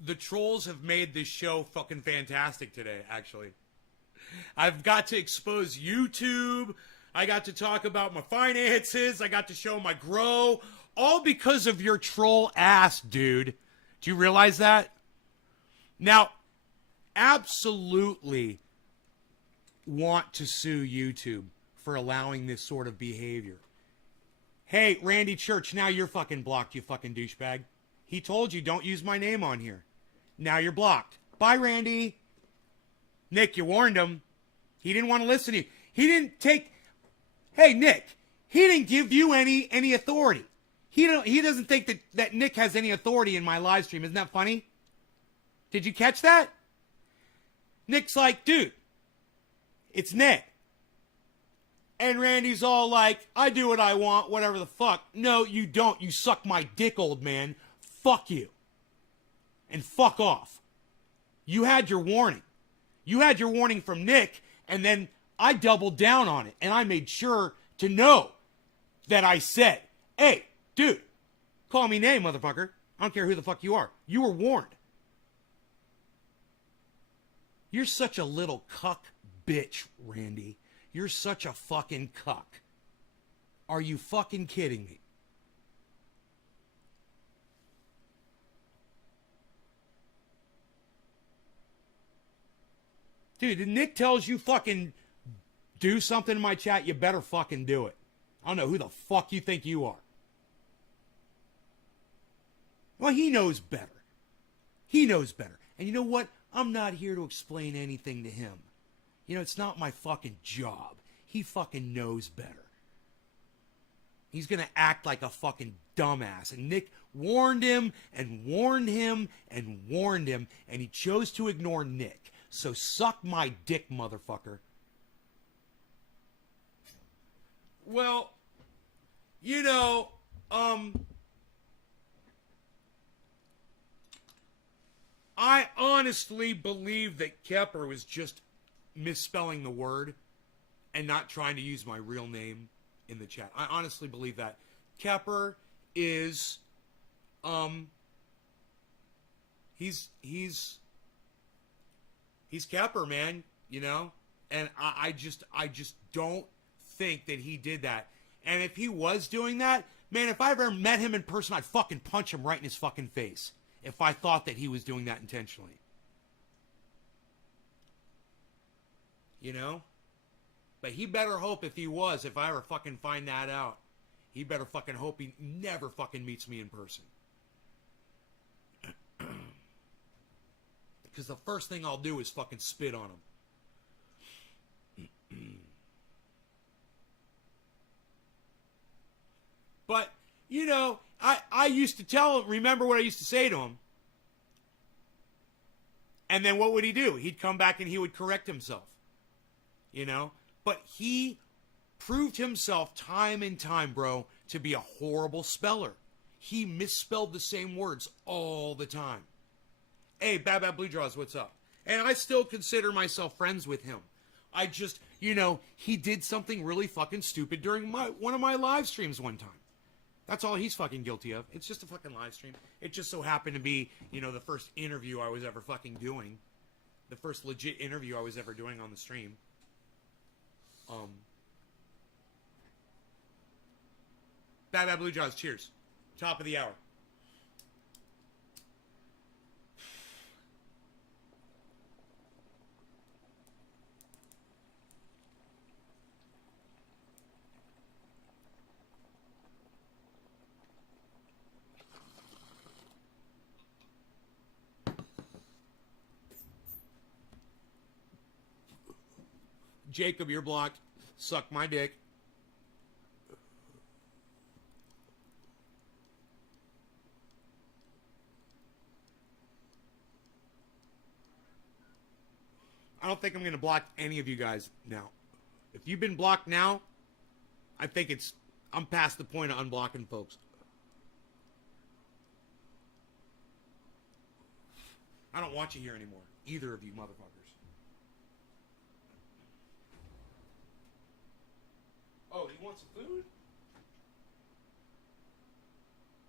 The trolls have made this show fucking fantastic today, actually. I've got to expose YouTube. I got to talk about my finances. I got to show my grow. All because of your troll ass, dude. Do you realize that? Now, absolutely want to sue YouTube for allowing this sort of behavior. Hey, Randy Church, now you're fucking blocked, you fucking douchebag. He told you don't use my name on here. Now you're blocked. Bye, Randy. Nick, you warned him. He didn't want to listen to you. He didn't take... Hey, Nick, he didn't give you any authority. He doesn't think that Nick has any authority in my live stream. Isn't that funny? Did you catch that? Nick's like, dude, it's Nick. And Randy's all like, I do what I want, whatever the fuck. No, you don't. You suck my dick, old man. Fuck you. And fuck off. You had your warning. You had your warning from Nick, and then I doubled down on it. And I made sure to know that I said, hey, dude, call me name, motherfucker. I don't care who the fuck you are. You were warned. You're such a little cuck bitch, Randy. You're such a fucking cuck. Are you fucking kidding me? Dude, if Nick tells you fucking do something in my chat, you better fucking do it. I don't know who the fuck you think you are. Well, he knows better. He knows better. And you know what? I'm not here to explain anything to him. You know, it's not my fucking job. He fucking knows better. He's going to act like a fucking dumbass. And Nick warned him and warned him and warned him, and he chose to ignore Nick. So suck my dick, motherfucker. Well, you know, I honestly believe that Kepper was just misspelling the word and not trying to use my real name in the chat. I honestly believe that. Kepper is, he's Kepper, man, you know? And I just don't think that he did that. And if he was doing that, man, if I ever met him in person, I'd fucking punch him right in his fucking face if I thought that he was doing that intentionally. You know? But he better hope if he was, if I ever fucking find that out, he better fucking hope he never fucking meets me in person. Because the first thing I'll do is fucking spit on him. But, you know, I used to tell him, remember what I used to say to him? And then what would he do? He'd come back and he would correct himself. You know? But he proved himself time and time, bro, to be a horrible speller. He misspelled the same words all the time. Hey, Bad Bad Blue Jaws, what's up? And I still consider myself friends with him. I just, you know, he did something really fucking stupid during one of my live streams one time. That's all he's fucking guilty of. It's just a fucking live stream. It just so happened to be, you know, the first interview I was ever fucking doing. The first legit interview I was ever doing on the stream. Bad Bad Blue Jaws, cheers. Top of the hour. Jacob, you're blocked. Suck my dick. I don't think I'm going to block any of you guys now. If you've been blocked now, I think I'm past the point of unblocking folks. I don't want you here anymore. Either of you motherfuckers. Oh, you want some food?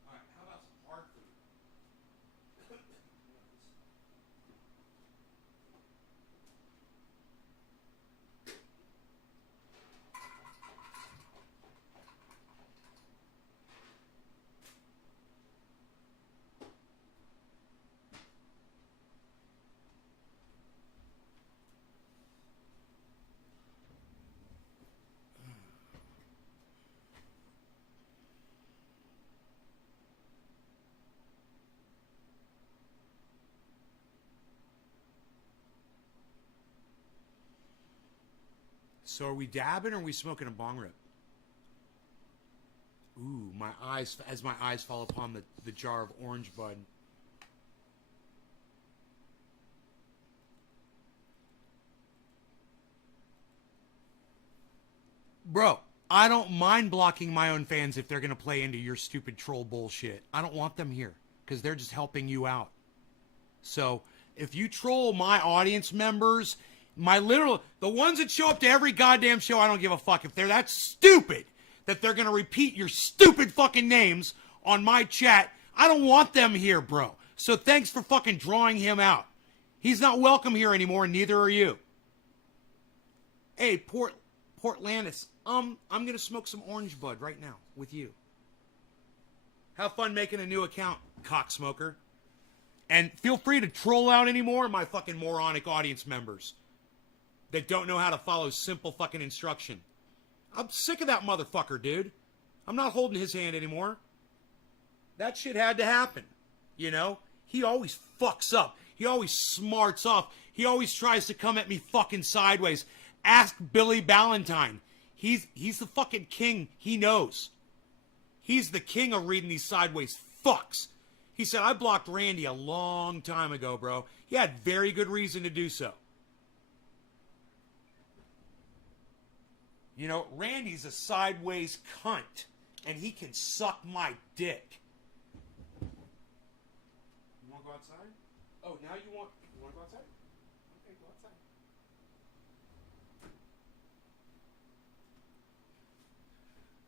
All right, how about some hard food? So are we dabbing or are we smoking a bong rip? Ooh, my eyes, as my eyes fall upon the jar of orange bud. Bro, I don't mind blocking my own fans if they're going to play into your stupid troll bullshit. I don't want them here because they're just helping you out. So if you troll my audience members, the ones that show up to every goddamn show, I don't give a fuck. If they're that stupid that they're going to repeat your stupid fucking names on my chat, I don't want them here, bro. So thanks for fucking drawing him out. He's not welcome here anymore, and neither are you. Hey, Portlandis, I'm going to smoke some orange bud right now with you. Have fun making a new account, cocksmoker. And feel free to troll out any more of my fucking moronic audience members that don't know how to follow simple fucking instruction. I'm sick of that motherfucker, dude. I'm not holding his hand anymore. That shit had to happen. You know? He always fucks up. He always smarts off. He always tries to come at me fucking sideways. Ask Billy Ballantyne. He's the fucking king. He knows. He's the king of reading these sideways fucks. He said, I blocked Randy a long time ago, bro. He had very good reason to do so. You know, Randy's a sideways cunt, and he can suck my dick. You want to go outside? Oh, now you want to go outside? Okay, go outside.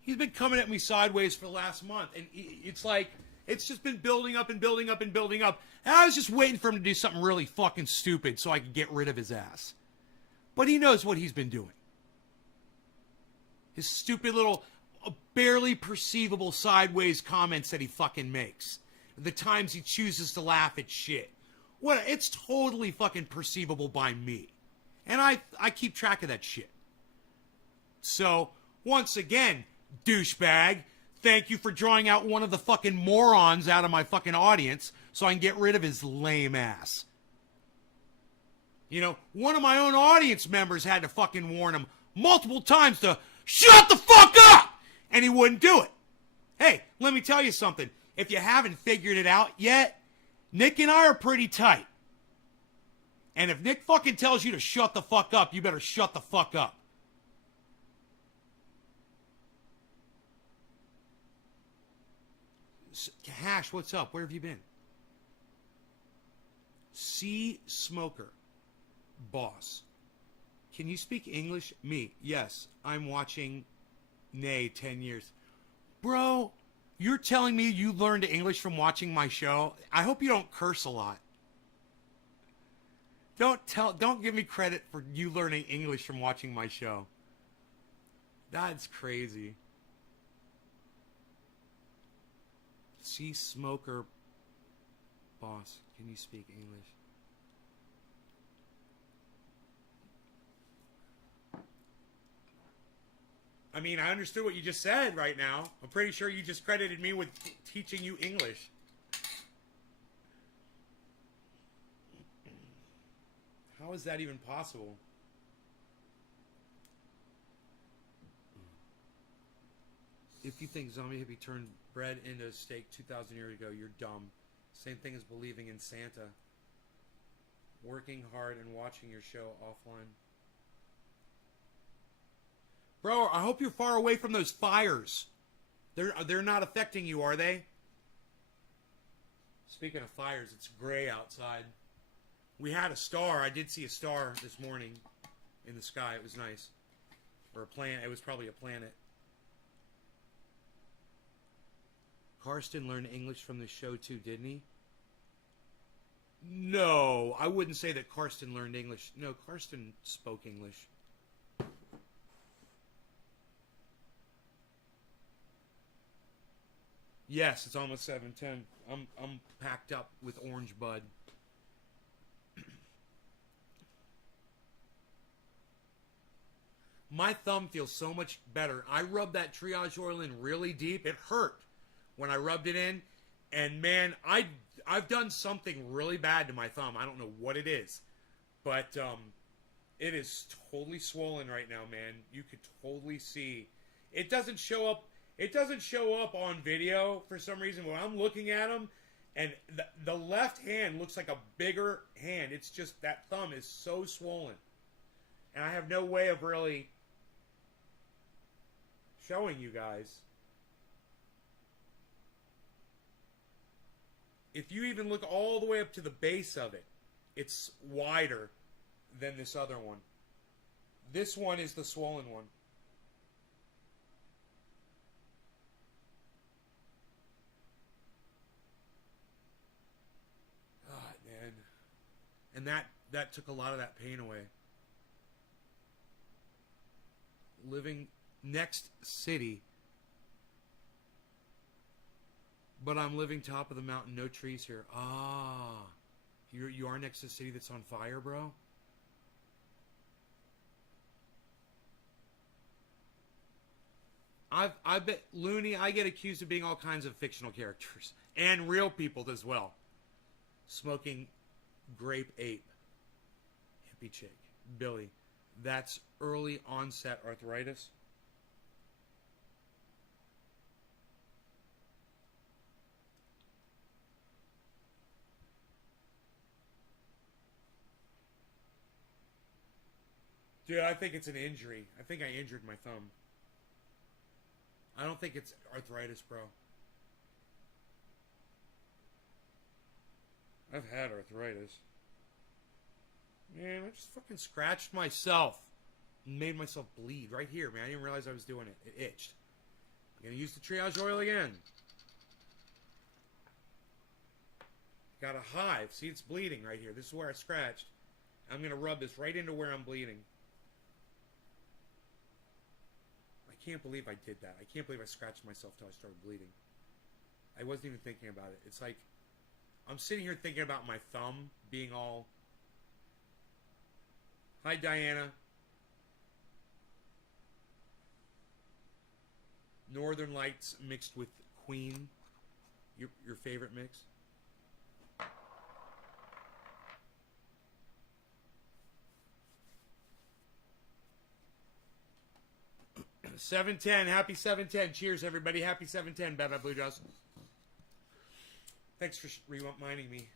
He's been coming at me sideways for the last month, and it's like, it's just been building up and building up and building up. And I was just waiting for him to do something really fucking stupid so I could get rid of his ass. But he knows what he's been doing. His stupid little, barely perceivable sideways comments that he fucking makes. The times he chooses to laugh at shit. What? It's totally fucking perceivable by me. And I keep track of that shit. So, once again, douchebag, thank you for drawing out one of the fucking morons out of my fucking audience so I can get rid of his lame ass. You know, one of my own audience members had to fucking warn him multiple times to shut the fuck up! And he wouldn't do it. Hey, let me tell you something. If you haven't figured it out yet, Nick and I are pretty tight. And if Nick fucking tells you to shut the fuck up, you better shut the fuck up. Hash, what's up? Where have you been? C Smoker. Boss. Can you speak English? Me. Yes. I'm watching Nay 10 years. Bro, you're telling me you learned English from watching my show? I hope you don't curse a lot. Don't give me credit for you learning English from watching my show. That's crazy. C Smoker. Boss, can you speak English? I mean, I understood what you just said right now. I'm pretty sure you just credited me with teaching you English. How is that even possible? If you think zombie hippie turned bread into a steak 2,000 years ago, you're dumb. Same thing as believing in Santa. Working hard and watching your show offline. Bro, I hope you're far away from those fires. They're not affecting you, are they? Speaking of fires, it's gray outside. We had a star. I did see a star this morning in the sky. It was nice. Or a planet. It was probably a planet. Karsten learned English from the show too, didn't he? No, I wouldn't say that Karsten learned English. No, Karsten spoke English. Yes, it's almost 7:10. I'm packed up with Orange Bud. My thumb feels so much better. I rubbed that triage oil in really deep. It hurt when I rubbed it in, and man, I've done something really bad to my thumb. I don't know what it is, but it is totally swollen right now, man. You could totally see. It doesn't show up. It doesn't show up on video for some reason when I'm looking at them, and the left hand looks like a bigger hand. It's just that thumb is so swollen, and I have no way of really showing you guys. If you even look all the way up to the base of it, it's wider than this other one. This one is the swollen one. God, man. And that took a lot of that pain away. Living next city, but I'm living top of the mountain, no trees here. Ah, you are next to a city that's on fire, bro? I bet, Looney, I get accused of being all kinds of fictional characters and real people as well. Smoking grape ape, hippie chick, Billy. That's early onset arthritis. Dude, I think it's an injury. I think I injured my thumb. I don't think it's arthritis, bro. I've had arthritis. Man, I just fucking scratched myself and made myself bleed right here, man. I didn't realize I was doing it. It itched. I'm gonna use the triage oil again. Got a hive. See, it's bleeding right here. This is where I scratched. I'm gonna rub this right into where I'm bleeding. I can't believe I did that. I can't believe I scratched myself till I started bleeding. I wasn't even thinking about it. It's like I'm sitting here thinking about my thumb being all... Hi, Diana. Northern Lights mixed with Queen. Your favorite mix? 7:10. Happy 7:10. Cheers, everybody. Happy 7:10. Bye bye, Blue Jaws. Thanks for reminding me.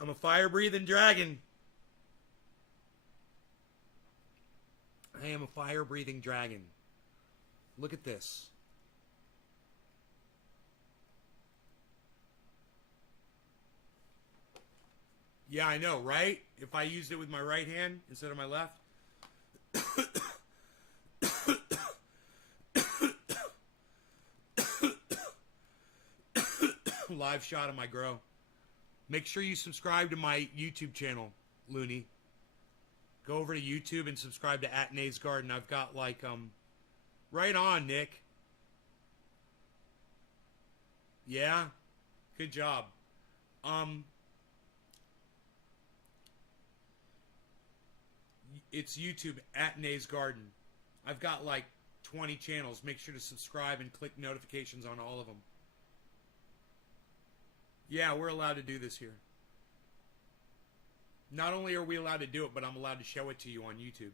I'm a fire-breathing dragon. I am a fire-breathing dragon. Look at this. Yeah, I know, right? If I used it with my right hand instead of my left. Live shot of my grow. Make sure you subscribe to my YouTube channel, Looney. Go over to YouTube and subscribe to @Nays Garden. I've got like right on, Nick. Yeah, good job. It's YouTube @Nays Garden. I've got like 20 channels. Make sure to subscribe and click notifications on all of them. Yeah, we're allowed to do this here. Not only are we allowed to do it, but I'm allowed to show it to you on YouTube,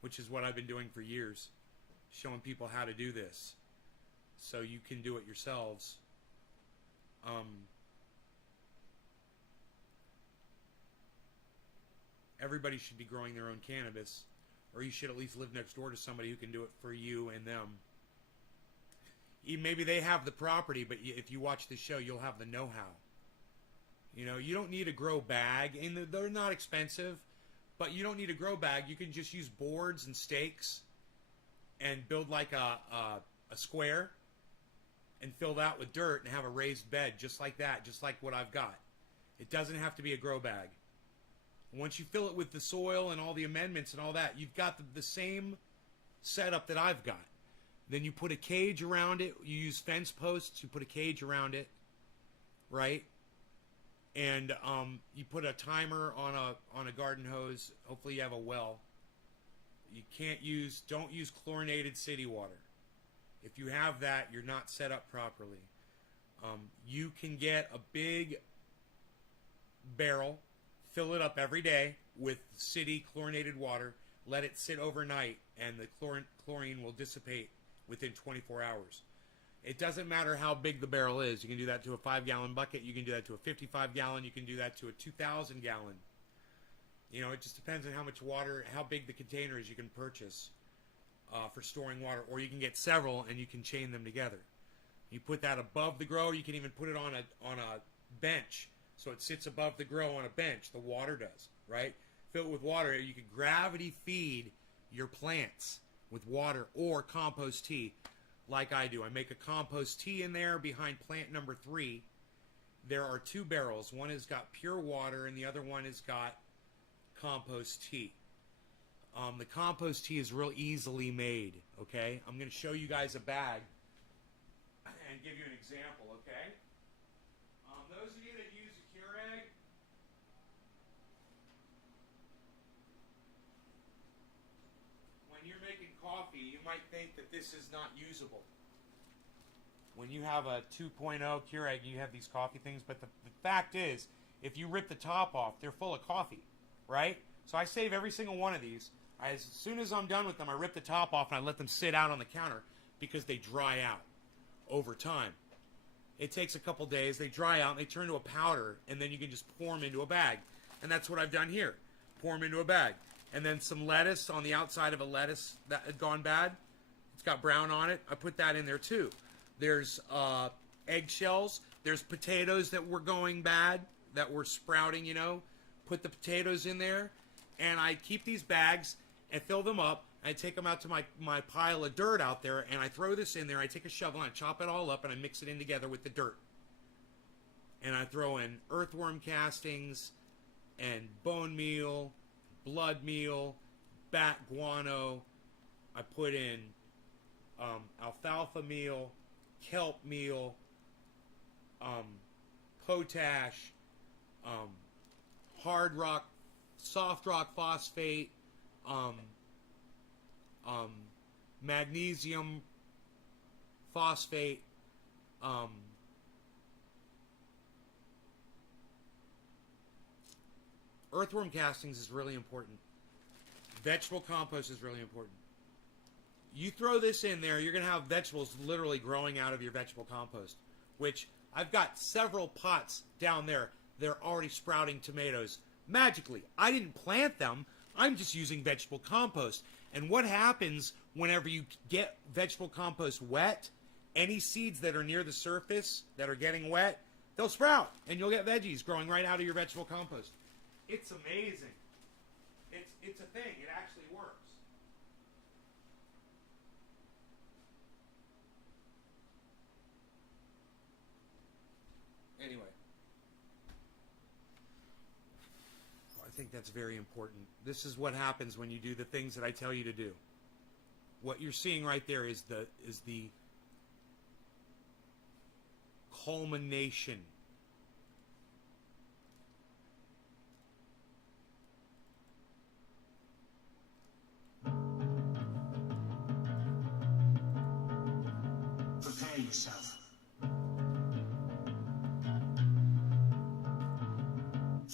which is what I've been doing for years, showing people how to do this so you can do it yourselves. Everybody should be growing their own cannabis, or you should at least live next door to somebody who can do it for you and them. Maybe they have the property, but if you watch the show, you'll have the know-how. You know, you don't need a grow bag, and they're not expensive, but you don't need a grow bag. You can just use boards and stakes and build like a square and fill that with dirt and have a raised bed just like that, just like what I've got. It doesn't have to be a grow bag. Once you fill it with the soil and all the amendments and all that, you've got the same setup that I've got. Then you put a cage around it. You use fence posts. You put a cage around it, right? And you put a timer on a garden hose. Hopefully you have a well. You don't use chlorinated city water. If you have that, you're not set up properly. You can get a big barrel, fill it up every day with city chlorinated water, let it sit overnight, and the chlorine will dissipate within 24 hours. It doesn't matter how big the barrel is. You can do that to a 5-gallon bucket. You can do that to a 55-gallon. You can do that to a 2,000-gallon. You know, it just depends on how much water, how big the container is you can purchase for storing water. Or you can get several and you can chain them together. You put that above the grow. You can even put it on a bench, so it sits above the grow on a bench. The water does, right? Fill it with water. You can gravity feed your plants with water or compost tea, like I do. I make a compost tea in there behind plant number 3. There are 2 barrels. One has got pure water and the other one has got compost tea. The compost tea is real easily made, okay? I'm going to show you guys a bag and give you an example, okay? Those of you that use a Keurig, when you're making coffee, you might think that this is not usable. When you have a 2.0 Keurig, you have these coffee things, but the fact is, if you rip the top off, they're full of coffee, right? So I save every single one of these. As soon as I'm done with them, I rip the top off and I let them sit out on the counter because they dry out over time. It takes a couple days, they dry out, and they turn to a powder, and then you can just pour them into a bag. And that's what I've done here. Pour them into a bag. And then some lettuce on the outside of a lettuce that had gone bad. It's got brown on it. I put that in there too. There's eggshells. There's potatoes that were going bad, that were sprouting, you know. Put the potatoes in there. And I keep these bags and fill them up. I take them out to my pile of dirt out there, and I throw this in there. I take a shovel and I chop it all up, and I mix it in together with the dirt. And I throw in earthworm castings and bone meal, blood meal, bat guano. I put in alfalfa meal, kelp meal, potash, hard rock, soft rock phosphate, magnesium phosphate, earthworm castings is really important. Vegetable compost is really important. You throw this in there, you're going to have vegetables literally growing out of your vegetable compost, which I've got several pots down there. They're already sprouting tomatoes magically. I didn't plant them. I'm just using vegetable compost. And what happens whenever you get vegetable compost wet, any seeds that are near the surface that are getting wet, they'll sprout, and you'll get veggies growing right out of your vegetable compost. It's amazing. It's a thing. It actually works. Anyway. I think that's very important. This is what happens when you do the things that I tell you to do. What you're seeing right there is the culmination. Prepare yourself.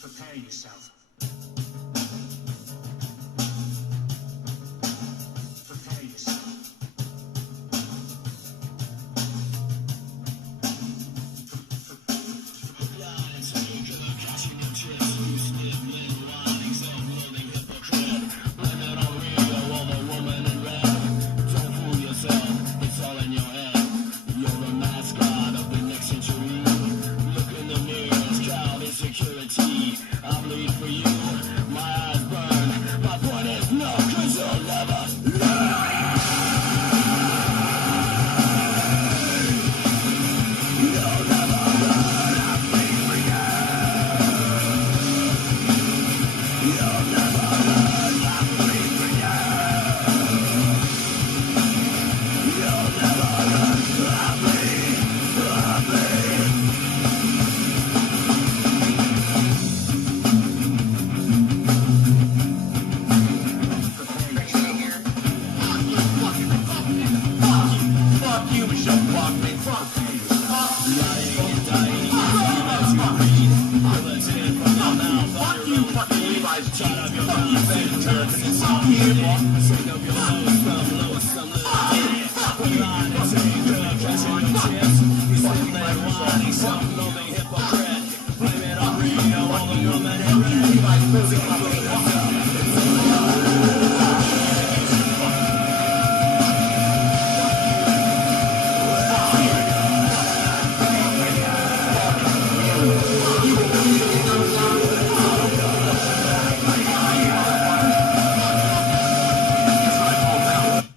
Prepare yourself. Prepare yourself.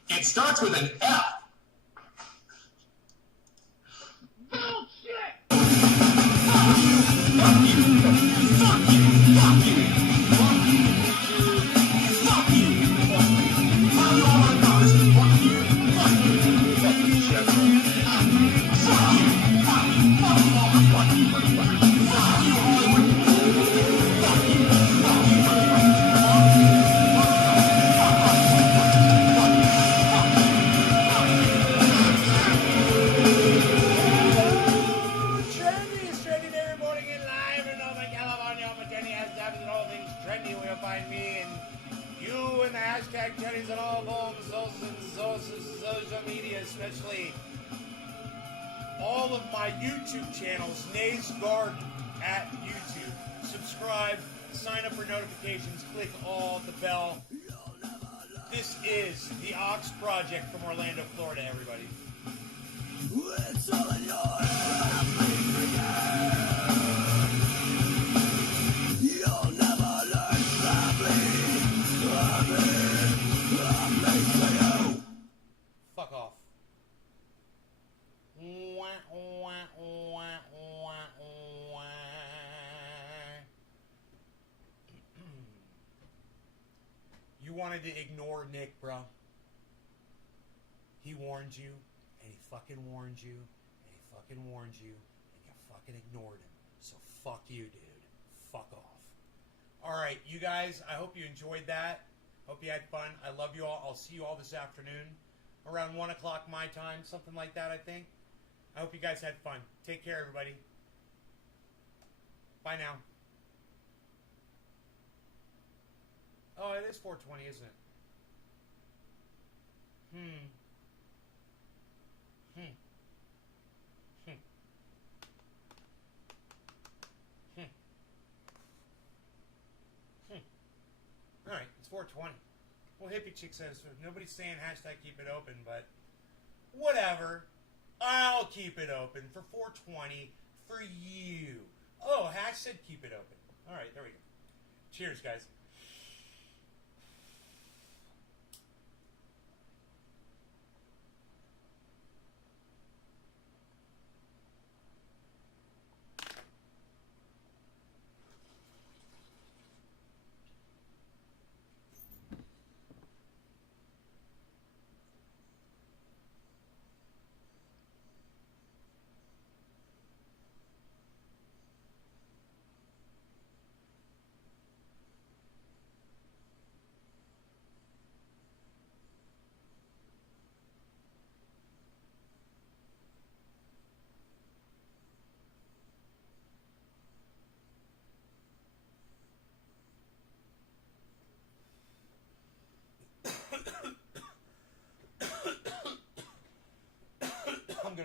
It starts with an F. Trendy every morning and live in Northern California. I'm Jenny has dabs and all things trendy. Where you'll find me and you and the hashtag Jenny's on all forms, social media, especially all of my YouTube channels. Nays Garden at YouTube. Subscribe, sign up for notifications, click all the bell. This is the Ox Project from Orlando, Florida, everybody. It's all in your You'll never learn from me. Fuck off. You wanted to ignore Nick, bro. He warned you, and he fucking warned you, and he fucking warned you, and you fucking ignored him. So fuck you, dude. Fuck off. Alright, you guys, I hope you enjoyed that. Hope you had fun. I love you all. I'll see you all this afternoon. Around 1 o'clock my time, something like that, I think. I hope you guys had fun. Take care, everybody. Bye now. Oh, it is 4:20, isn't it? Alright, it's 4:20. Well, Hippie Chick says, nobody's saying hashtag keep it open, but whatever. I'll keep it open for 4:20 for you. Oh, Hash said keep it open. Alright, there we go. Cheers, guys.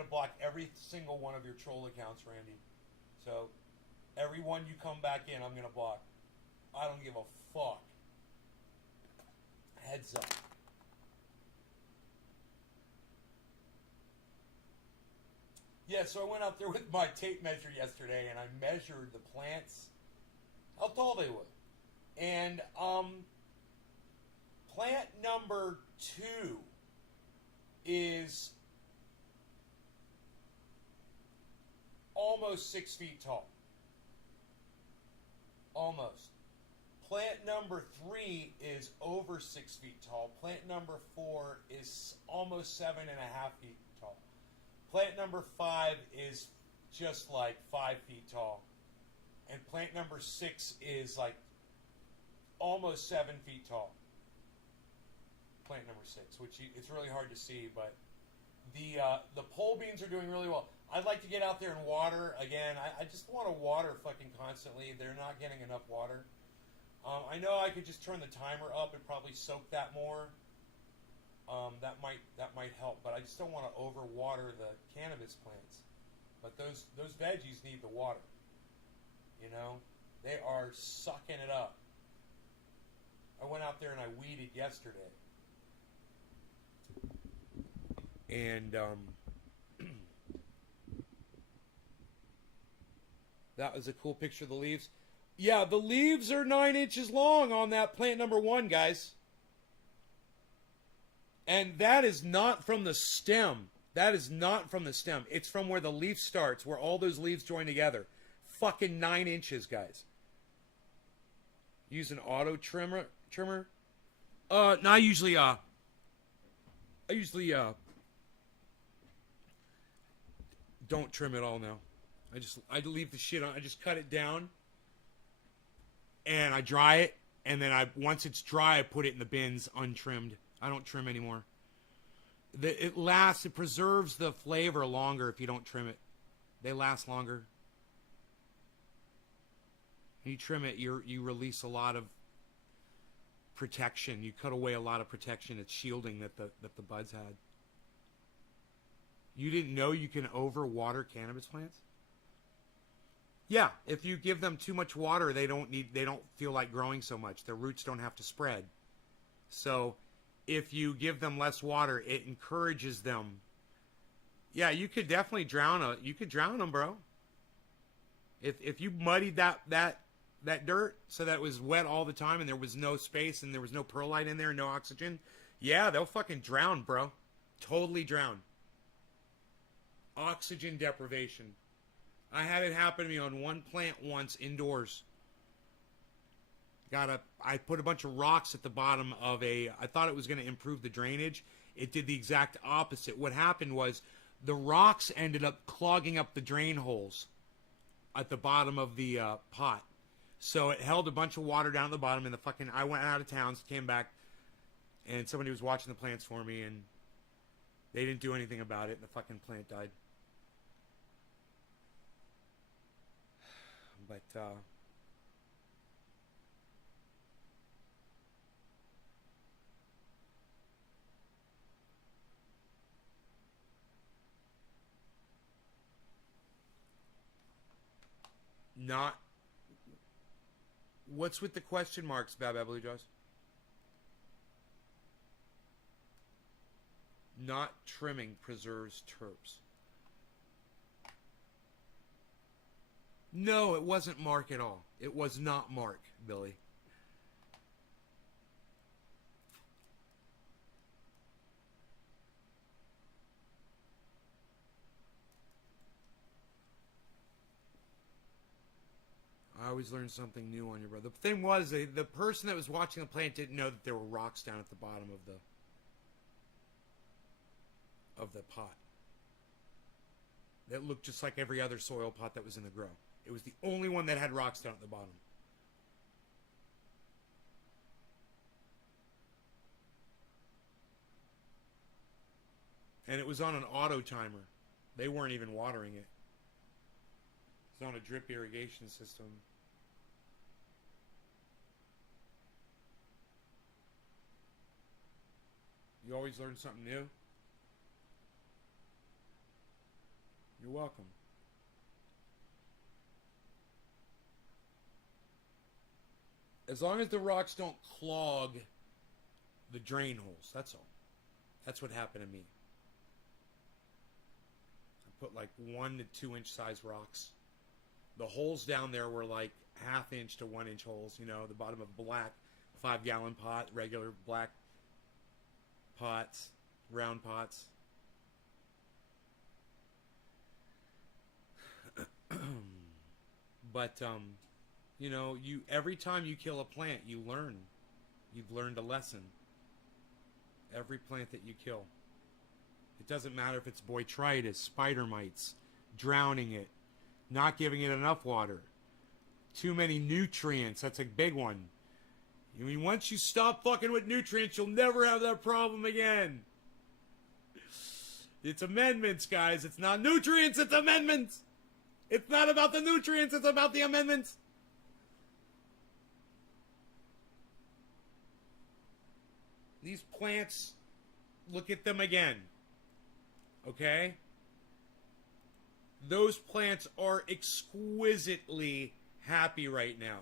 to block every single one of your troll accounts, Randy. So, every one you come back in, I'm going to block. I don't give a fuck. Heads up. Yeah, so I went out there with my tape measure yesterday, and I measured the plants, how tall they were. And, plant number 2 is almost 6 feet tall. Almost. Plant number 3 is over 6 feet tall. Plant number 4 is almost 7.5 feet tall. Plant number 5 is just like 5 feet tall. And plant number 6 is like almost 7 feet tall. Plant number 6, which it's really hard to see, but the pole beans are doing really well. I'd like to get out there and water again. I just want to water fucking constantly. They're not getting enough water. I know I could just turn the timer up and probably soak that more. That might help, but I just don't want to overwater the cannabis plants. But those veggies need the water. You know, they are sucking it up. I went out there and I weeded yesterday. And that was a cool picture of the leaves. Yeah, the leaves are 9 inches long on that plant number 1, guys. And that is not from the stem. That is not from the stem. It's from where the leaf starts, where all those leaves join together. Fucking 9 inches, guys. Use an auto trimmer. No, I usually don't trim it all now. I leave the shit on. I just cut it down and I dry it, and then once it's dry, I put it in the bins untrimmed. I don't trim anymore. It preserves the flavor longer if you don't trim it. They last longer. When you trim it, you release a lot of protection. You cut away a lot of protection. It's shielding that the buds had. You didn't know you can overwater cannabis plants? Yeah, if you give them too much water, they don't feel like growing so much. Their roots don't have to spread. So, if you give them less water, it encourages them. Yeah, you could definitely drown them, bro. If you muddied that dirt so that it was wet all the time and there was no space and there was no perlite in there, no oxygen, yeah, they'll fucking drown, bro. Totally drown. Oxygen deprivation. I had it happen to me on one plant once indoors. I put a bunch of rocks at the bottom of I thought it was going to improve the drainage. It did the exact opposite. What happened was the rocks ended up clogging up the drain holes at the bottom of the pot. So it held a bunch of water down at the bottom, and I went out of town, came back, and somebody was watching the plants for me, and they didn't do anything about it, and the fucking plant died. But, what's with the question marks, Bab Blue Jaws? Not trimming preserves terps. No, it wasn't Mark at all. It was not Mark, Billy. I always learn something new on your brother. The thing was, the person that was watching the plant didn't know that there were rocks down at the bottom of the pot. That looked just like every other soil pot that was in the grow. It was the only one that had rocks down at the bottom. And it was on an auto timer. They weren't even watering it. It's on a drip irrigation system. You always learn something new. You're welcome. As long as the rocks don't clog the drain holes, that's all. That's what happened to me. I put like 1 to 2 inch size rocks. The holes down there were like 1/2 inch to 1 inch holes, you know, the bottom of black 5-gallon pot, regular black pots, round pots. But you know, every time you kill a plant, you learn. You've learned a lesson. Every plant that you kill. It doesn't matter if it's botrytis, spider mites, drowning it, not giving it enough water, too many nutrients. That's a big one. I mean, once you stop fucking with nutrients, you'll never have that problem again. It's amendments, guys. It's not nutrients, it's amendments. It's not about the nutrients, it's about the amendments. These plants, look at them again. Okay? Those plants are exquisitely happy right now.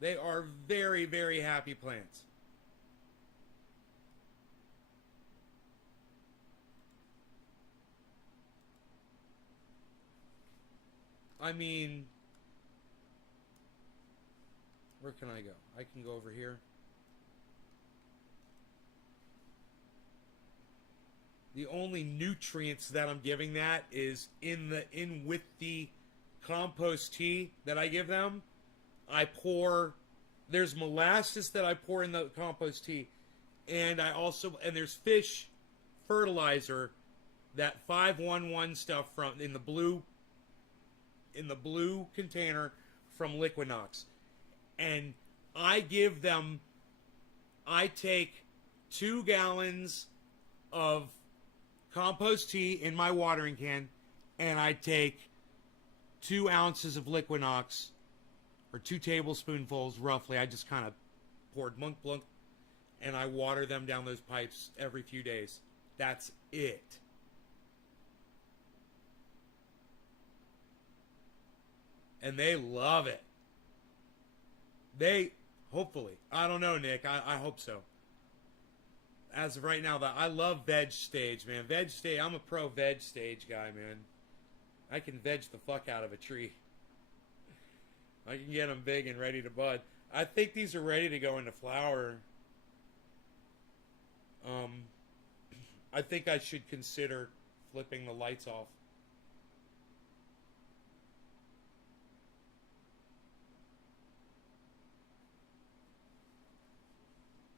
They are very, very happy plants. I mean, where can I go? I can go over here. The only nutrients that I'm giving that is in with the compost tea that I give them. I pour, there's molasses that I pour in the compost tea, and there's fish fertilizer, that 511 stuff from in the blue container from Liquinox, and I take 2 gallons of compost tea in my watering can, and I take 2 ounces of Liquinox, or 2 tablespoonfuls roughly. I just kind of poured blunk blunk, and I water them down those pipes every few days. That's it. And they love it. Hopefully. I don't know, Nick. I hope so. As of right now, I love veg stage, man. Veg stage, I'm a pro veg stage guy, man. I can veg the fuck out of a tree. I can get them big and ready to bud. I think these are ready to go into flower. I think I should consider flipping the lights off.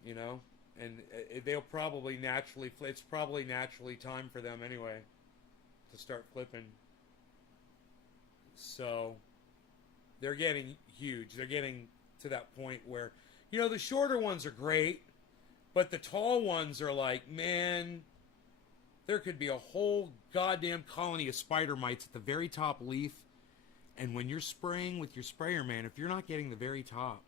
You know? And they'll probably naturally, it's probably naturally time for them anyway to start flipping. So they're getting huge. They're getting to that point where, you know, the shorter ones are great, but the tall ones are like, man, there could be a whole goddamn colony of spider mites at the very top leaf. And when you're spraying with your sprayer, man, if you're not getting the very top,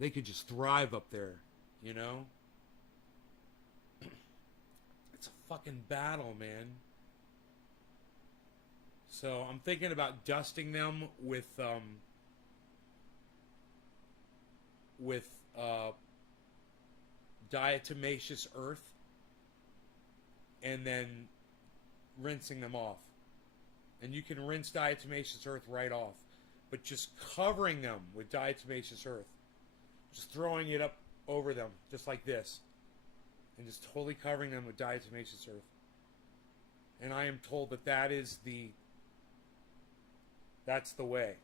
they could just thrive up there, you know? It's a fucking battle, man. So I'm thinking about dusting them with diatomaceous earth, and then rinsing them off. And you can rinse diatomaceous earth right off, but just covering them with diatomaceous earth. Just throwing it up over them, just like this. And just totally covering them with diatomaceous earth. And I am told that that's the way.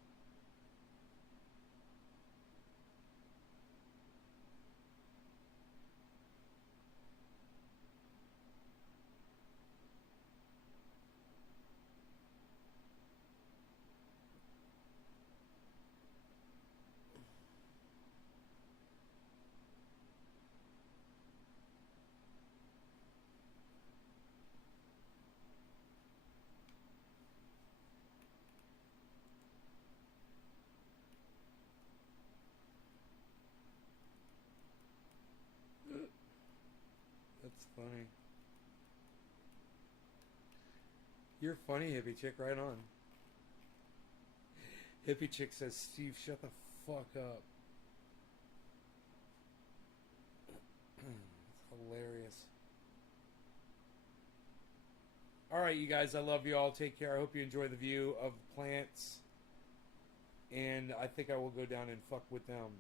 funny. You're funny, hippie chick. Right on. Hippie chick says, Steve, shut the fuck up. It's hilarious. Alright, you guys, I love you all. Take care. I hope you enjoy the view of plants. And I think I will go down and fuck with them.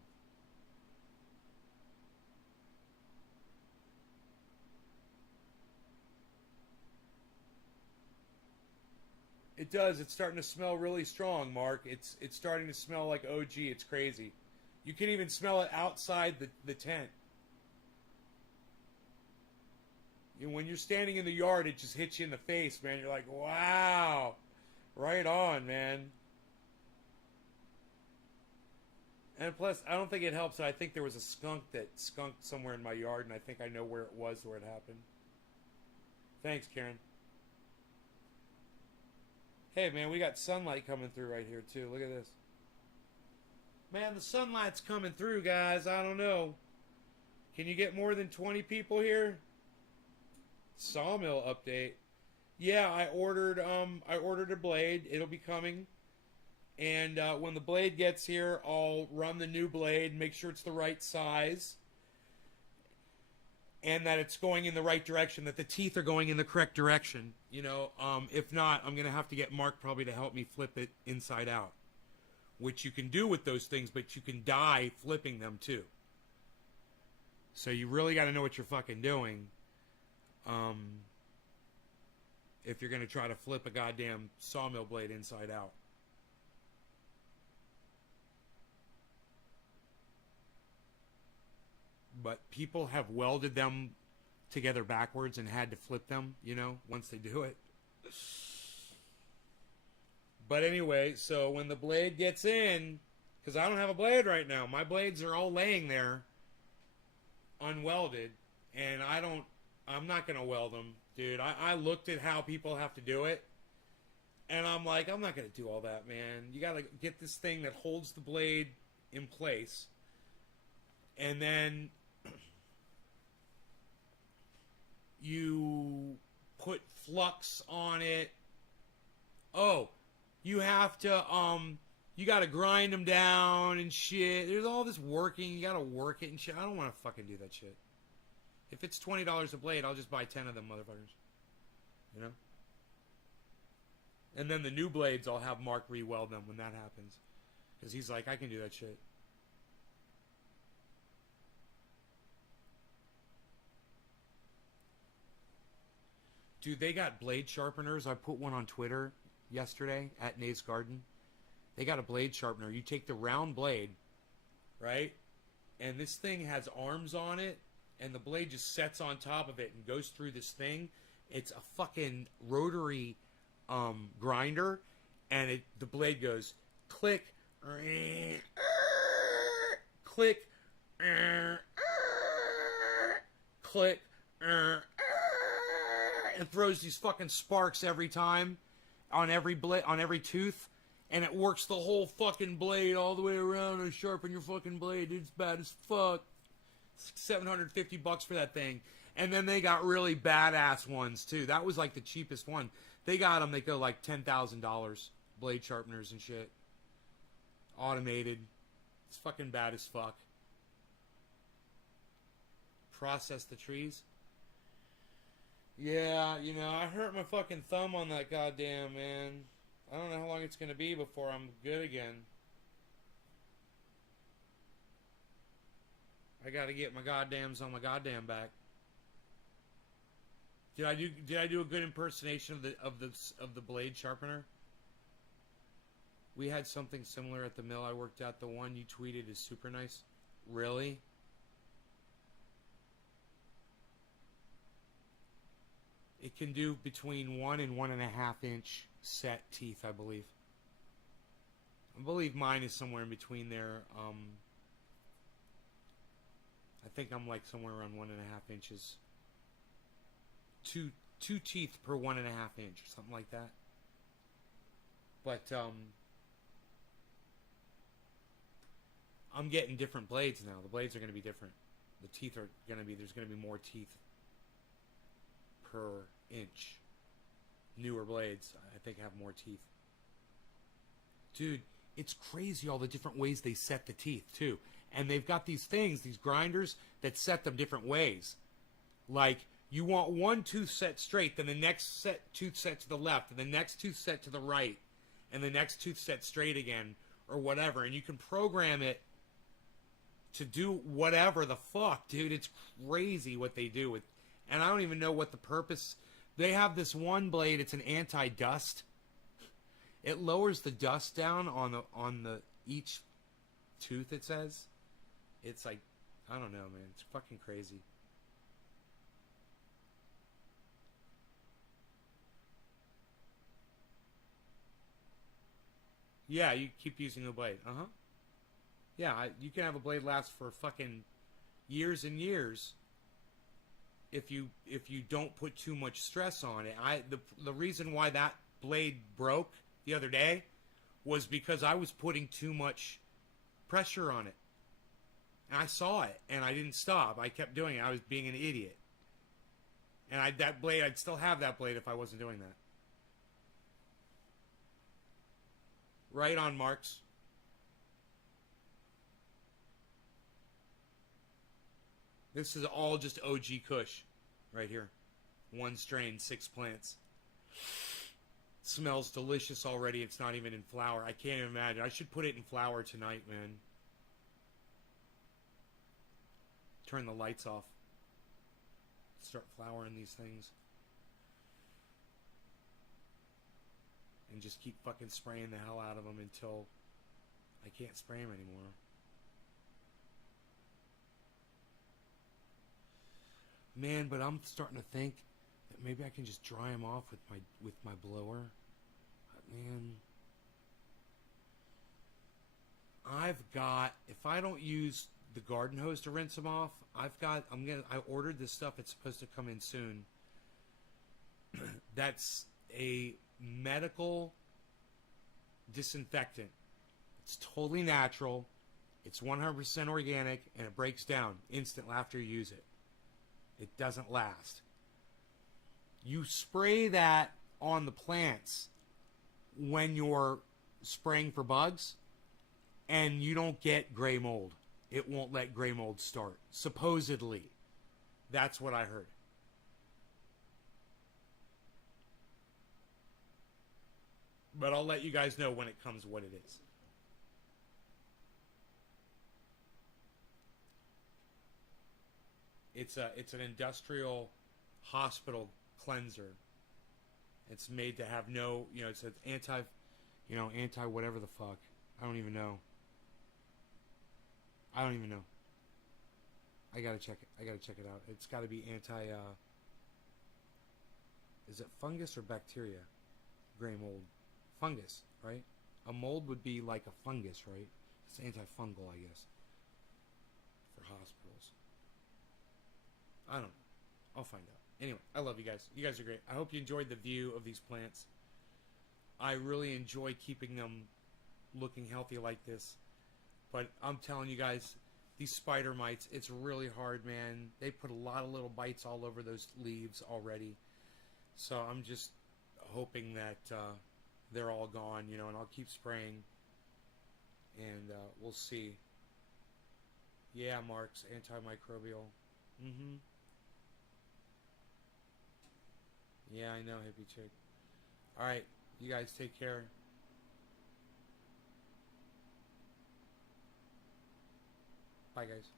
It does. It's starting to smell really strong, Mark. It's starting to smell like OG. It's crazy. You can even smell it outside the tent. You know, when you're standing in the yard, it just hits you in the face, man. You're like, wow. Right on, man. And plus, I don't think it helps. I think there was a skunk that skunked somewhere in my yard, and I think I know where it was, where it happened. Thanks, Karen. Hey, man, we got sunlight coming through right here, too. Look at this. Man, the sunlight's coming through, guys. I don't know. Can you get more than 20 people here? Sawmill update. Yeah, I ordered a blade. It'll be coming. And when the blade gets here, I'll run the new blade, make sure it's the right size. And that it's going in the right direction, that the teeth are going in the correct direction. You know, if not, I'm going to have to get Mark probably to help me flip it inside out. Which you can do with those things, but you can die flipping them too. So you really got to know what you're fucking doing. If you're going to try to flip a goddamn sawmill blade inside out. But people have welded them together backwards and had to flip them, you know, once they do it. But anyway, so when the blade gets in, because I don't have a blade right now. My blades are all laying there unwelded, and I'm not going to weld them, dude. I looked at how people have to do it, and I'm like, I'm not going to do all that, man. You got to get this thing that holds the blade in place, and then you put flux on it. Oh, you have to, you gotta grind them down and shit. There's all this working. You gotta work it and shit. I don't want to fucking do that shit. If it's $20 a blade, I'll just buy 10 of them motherfuckers. You know? And then the new blades, I'll have Mark re-weld them when that happens. Because he's like, I can do that shit. Dude, they got blade sharpeners. I put one on Twitter yesterday at Nate's Garden. They got a blade sharpener. You take the round blade, right? And this thing has arms on it, and the blade just sets on top of it and goes through this thing. It's a fucking rotary grinder, and the blade goes click, click, click, and throws these fucking sparks every time on every blade, on every tooth, and it works the whole fucking blade all the way around and sharpen your fucking blade. Dude, it's bad as fuck. It's $750 for that thing. And then they got really badass ones too. That was like the cheapest one. They got them. They go like $10,000. Blade sharpeners and shit. Automated. It's fucking bad as fuck. Process the trees. Yeah, you know, I hurt my fucking thumb on that goddamn, man. I don't know how long it's gonna be before I'm good again. I gotta get my goddams on my goddamn back. Did I do a good impersonation of the blade sharpener? We had something similar at the mill I worked at. The one you tweeted is super nice. Really? It can do between 1 and 1.5 inch set teeth, I believe. I believe mine is somewhere in between there. I think I'm like somewhere around 1.5 inches. Two teeth per 1.5 inch or something like that. But I'm getting different blades now. The blades are going to be different. The teeth are going to be, there's going to be more teeth. per inch. Newer blades, I think, have more teeth. Dude, it's crazy all the different ways they set the teeth, too. And they've got these things, these grinders, that set them different ways. Like, you want one tooth set straight, then the next tooth set to the left, and the next tooth set to the right, and the next tooth set straight again, or whatever. And you can program it to do whatever the fuck, dude. It's crazy what they do with, and I don't even know what the purpose. They have this one blade. It's an anti-dust. It lowers the dust down on the each tooth. It says, it's like, I don't know, man. It's fucking crazy. Yeah, you keep using the blade. Yeah, you can have a blade last for fucking years and years if you don't put too much stress on it. The reason why that blade broke the other day was because I was putting too much pressure on it. And I saw it, and I didn't stop. I kept doing it. I was being an idiot. And I'd still have that blade if I wasn't doing that. Right on, Marks. This is all just OG Kush right here. One strain, 6 plants. Smells delicious already. It's not even in flower. I can't even imagine. I should put it in flower tonight, man. Turn the lights off. Start flowering these things. And just keep fucking spraying the hell out of them until I can't spray them anymore. Man, but I'm starting to think that maybe I can just dry them off with my blower. But man, if I don't use the garden hose to rinse them off, I ordered this stuff. It's supposed to come in soon. That's a medical disinfectant. It's totally natural. It's 100% organic, and it breaks down instantly after you use it. It doesn't last. You spray that on the plants when you're spraying for bugs, and you don't get gray mold. It won't let gray mold start. Supposedly. That's what I heard. But I'll let you guys know when it comes what it is. It's an industrial hospital cleanser. It's made to have no, it's an anti whatever the fuck. I don't even know. I gotta check it. I gotta check it out. It's gotta be anti, is it fungus or bacteria? Gray mold. Fungus, right? A mold would be like a fungus, right? It's antifungal, I guess. For hospitals. I don't know. I'll find out. Anyway, I love you guys. You guys are great. I hope you enjoyed the view of these plants. I really enjoy keeping them looking healthy like this. But I'm telling you guys, these spider mites, it's really hard, man. They put a lot of little bites all over those leaves already. So I'm just hoping that they're all gone, and I'll keep spraying. And we'll see. Yeah, Mark's antimicrobial. Yeah, I know, hippie chick. Alright, you guys take care. Bye, guys.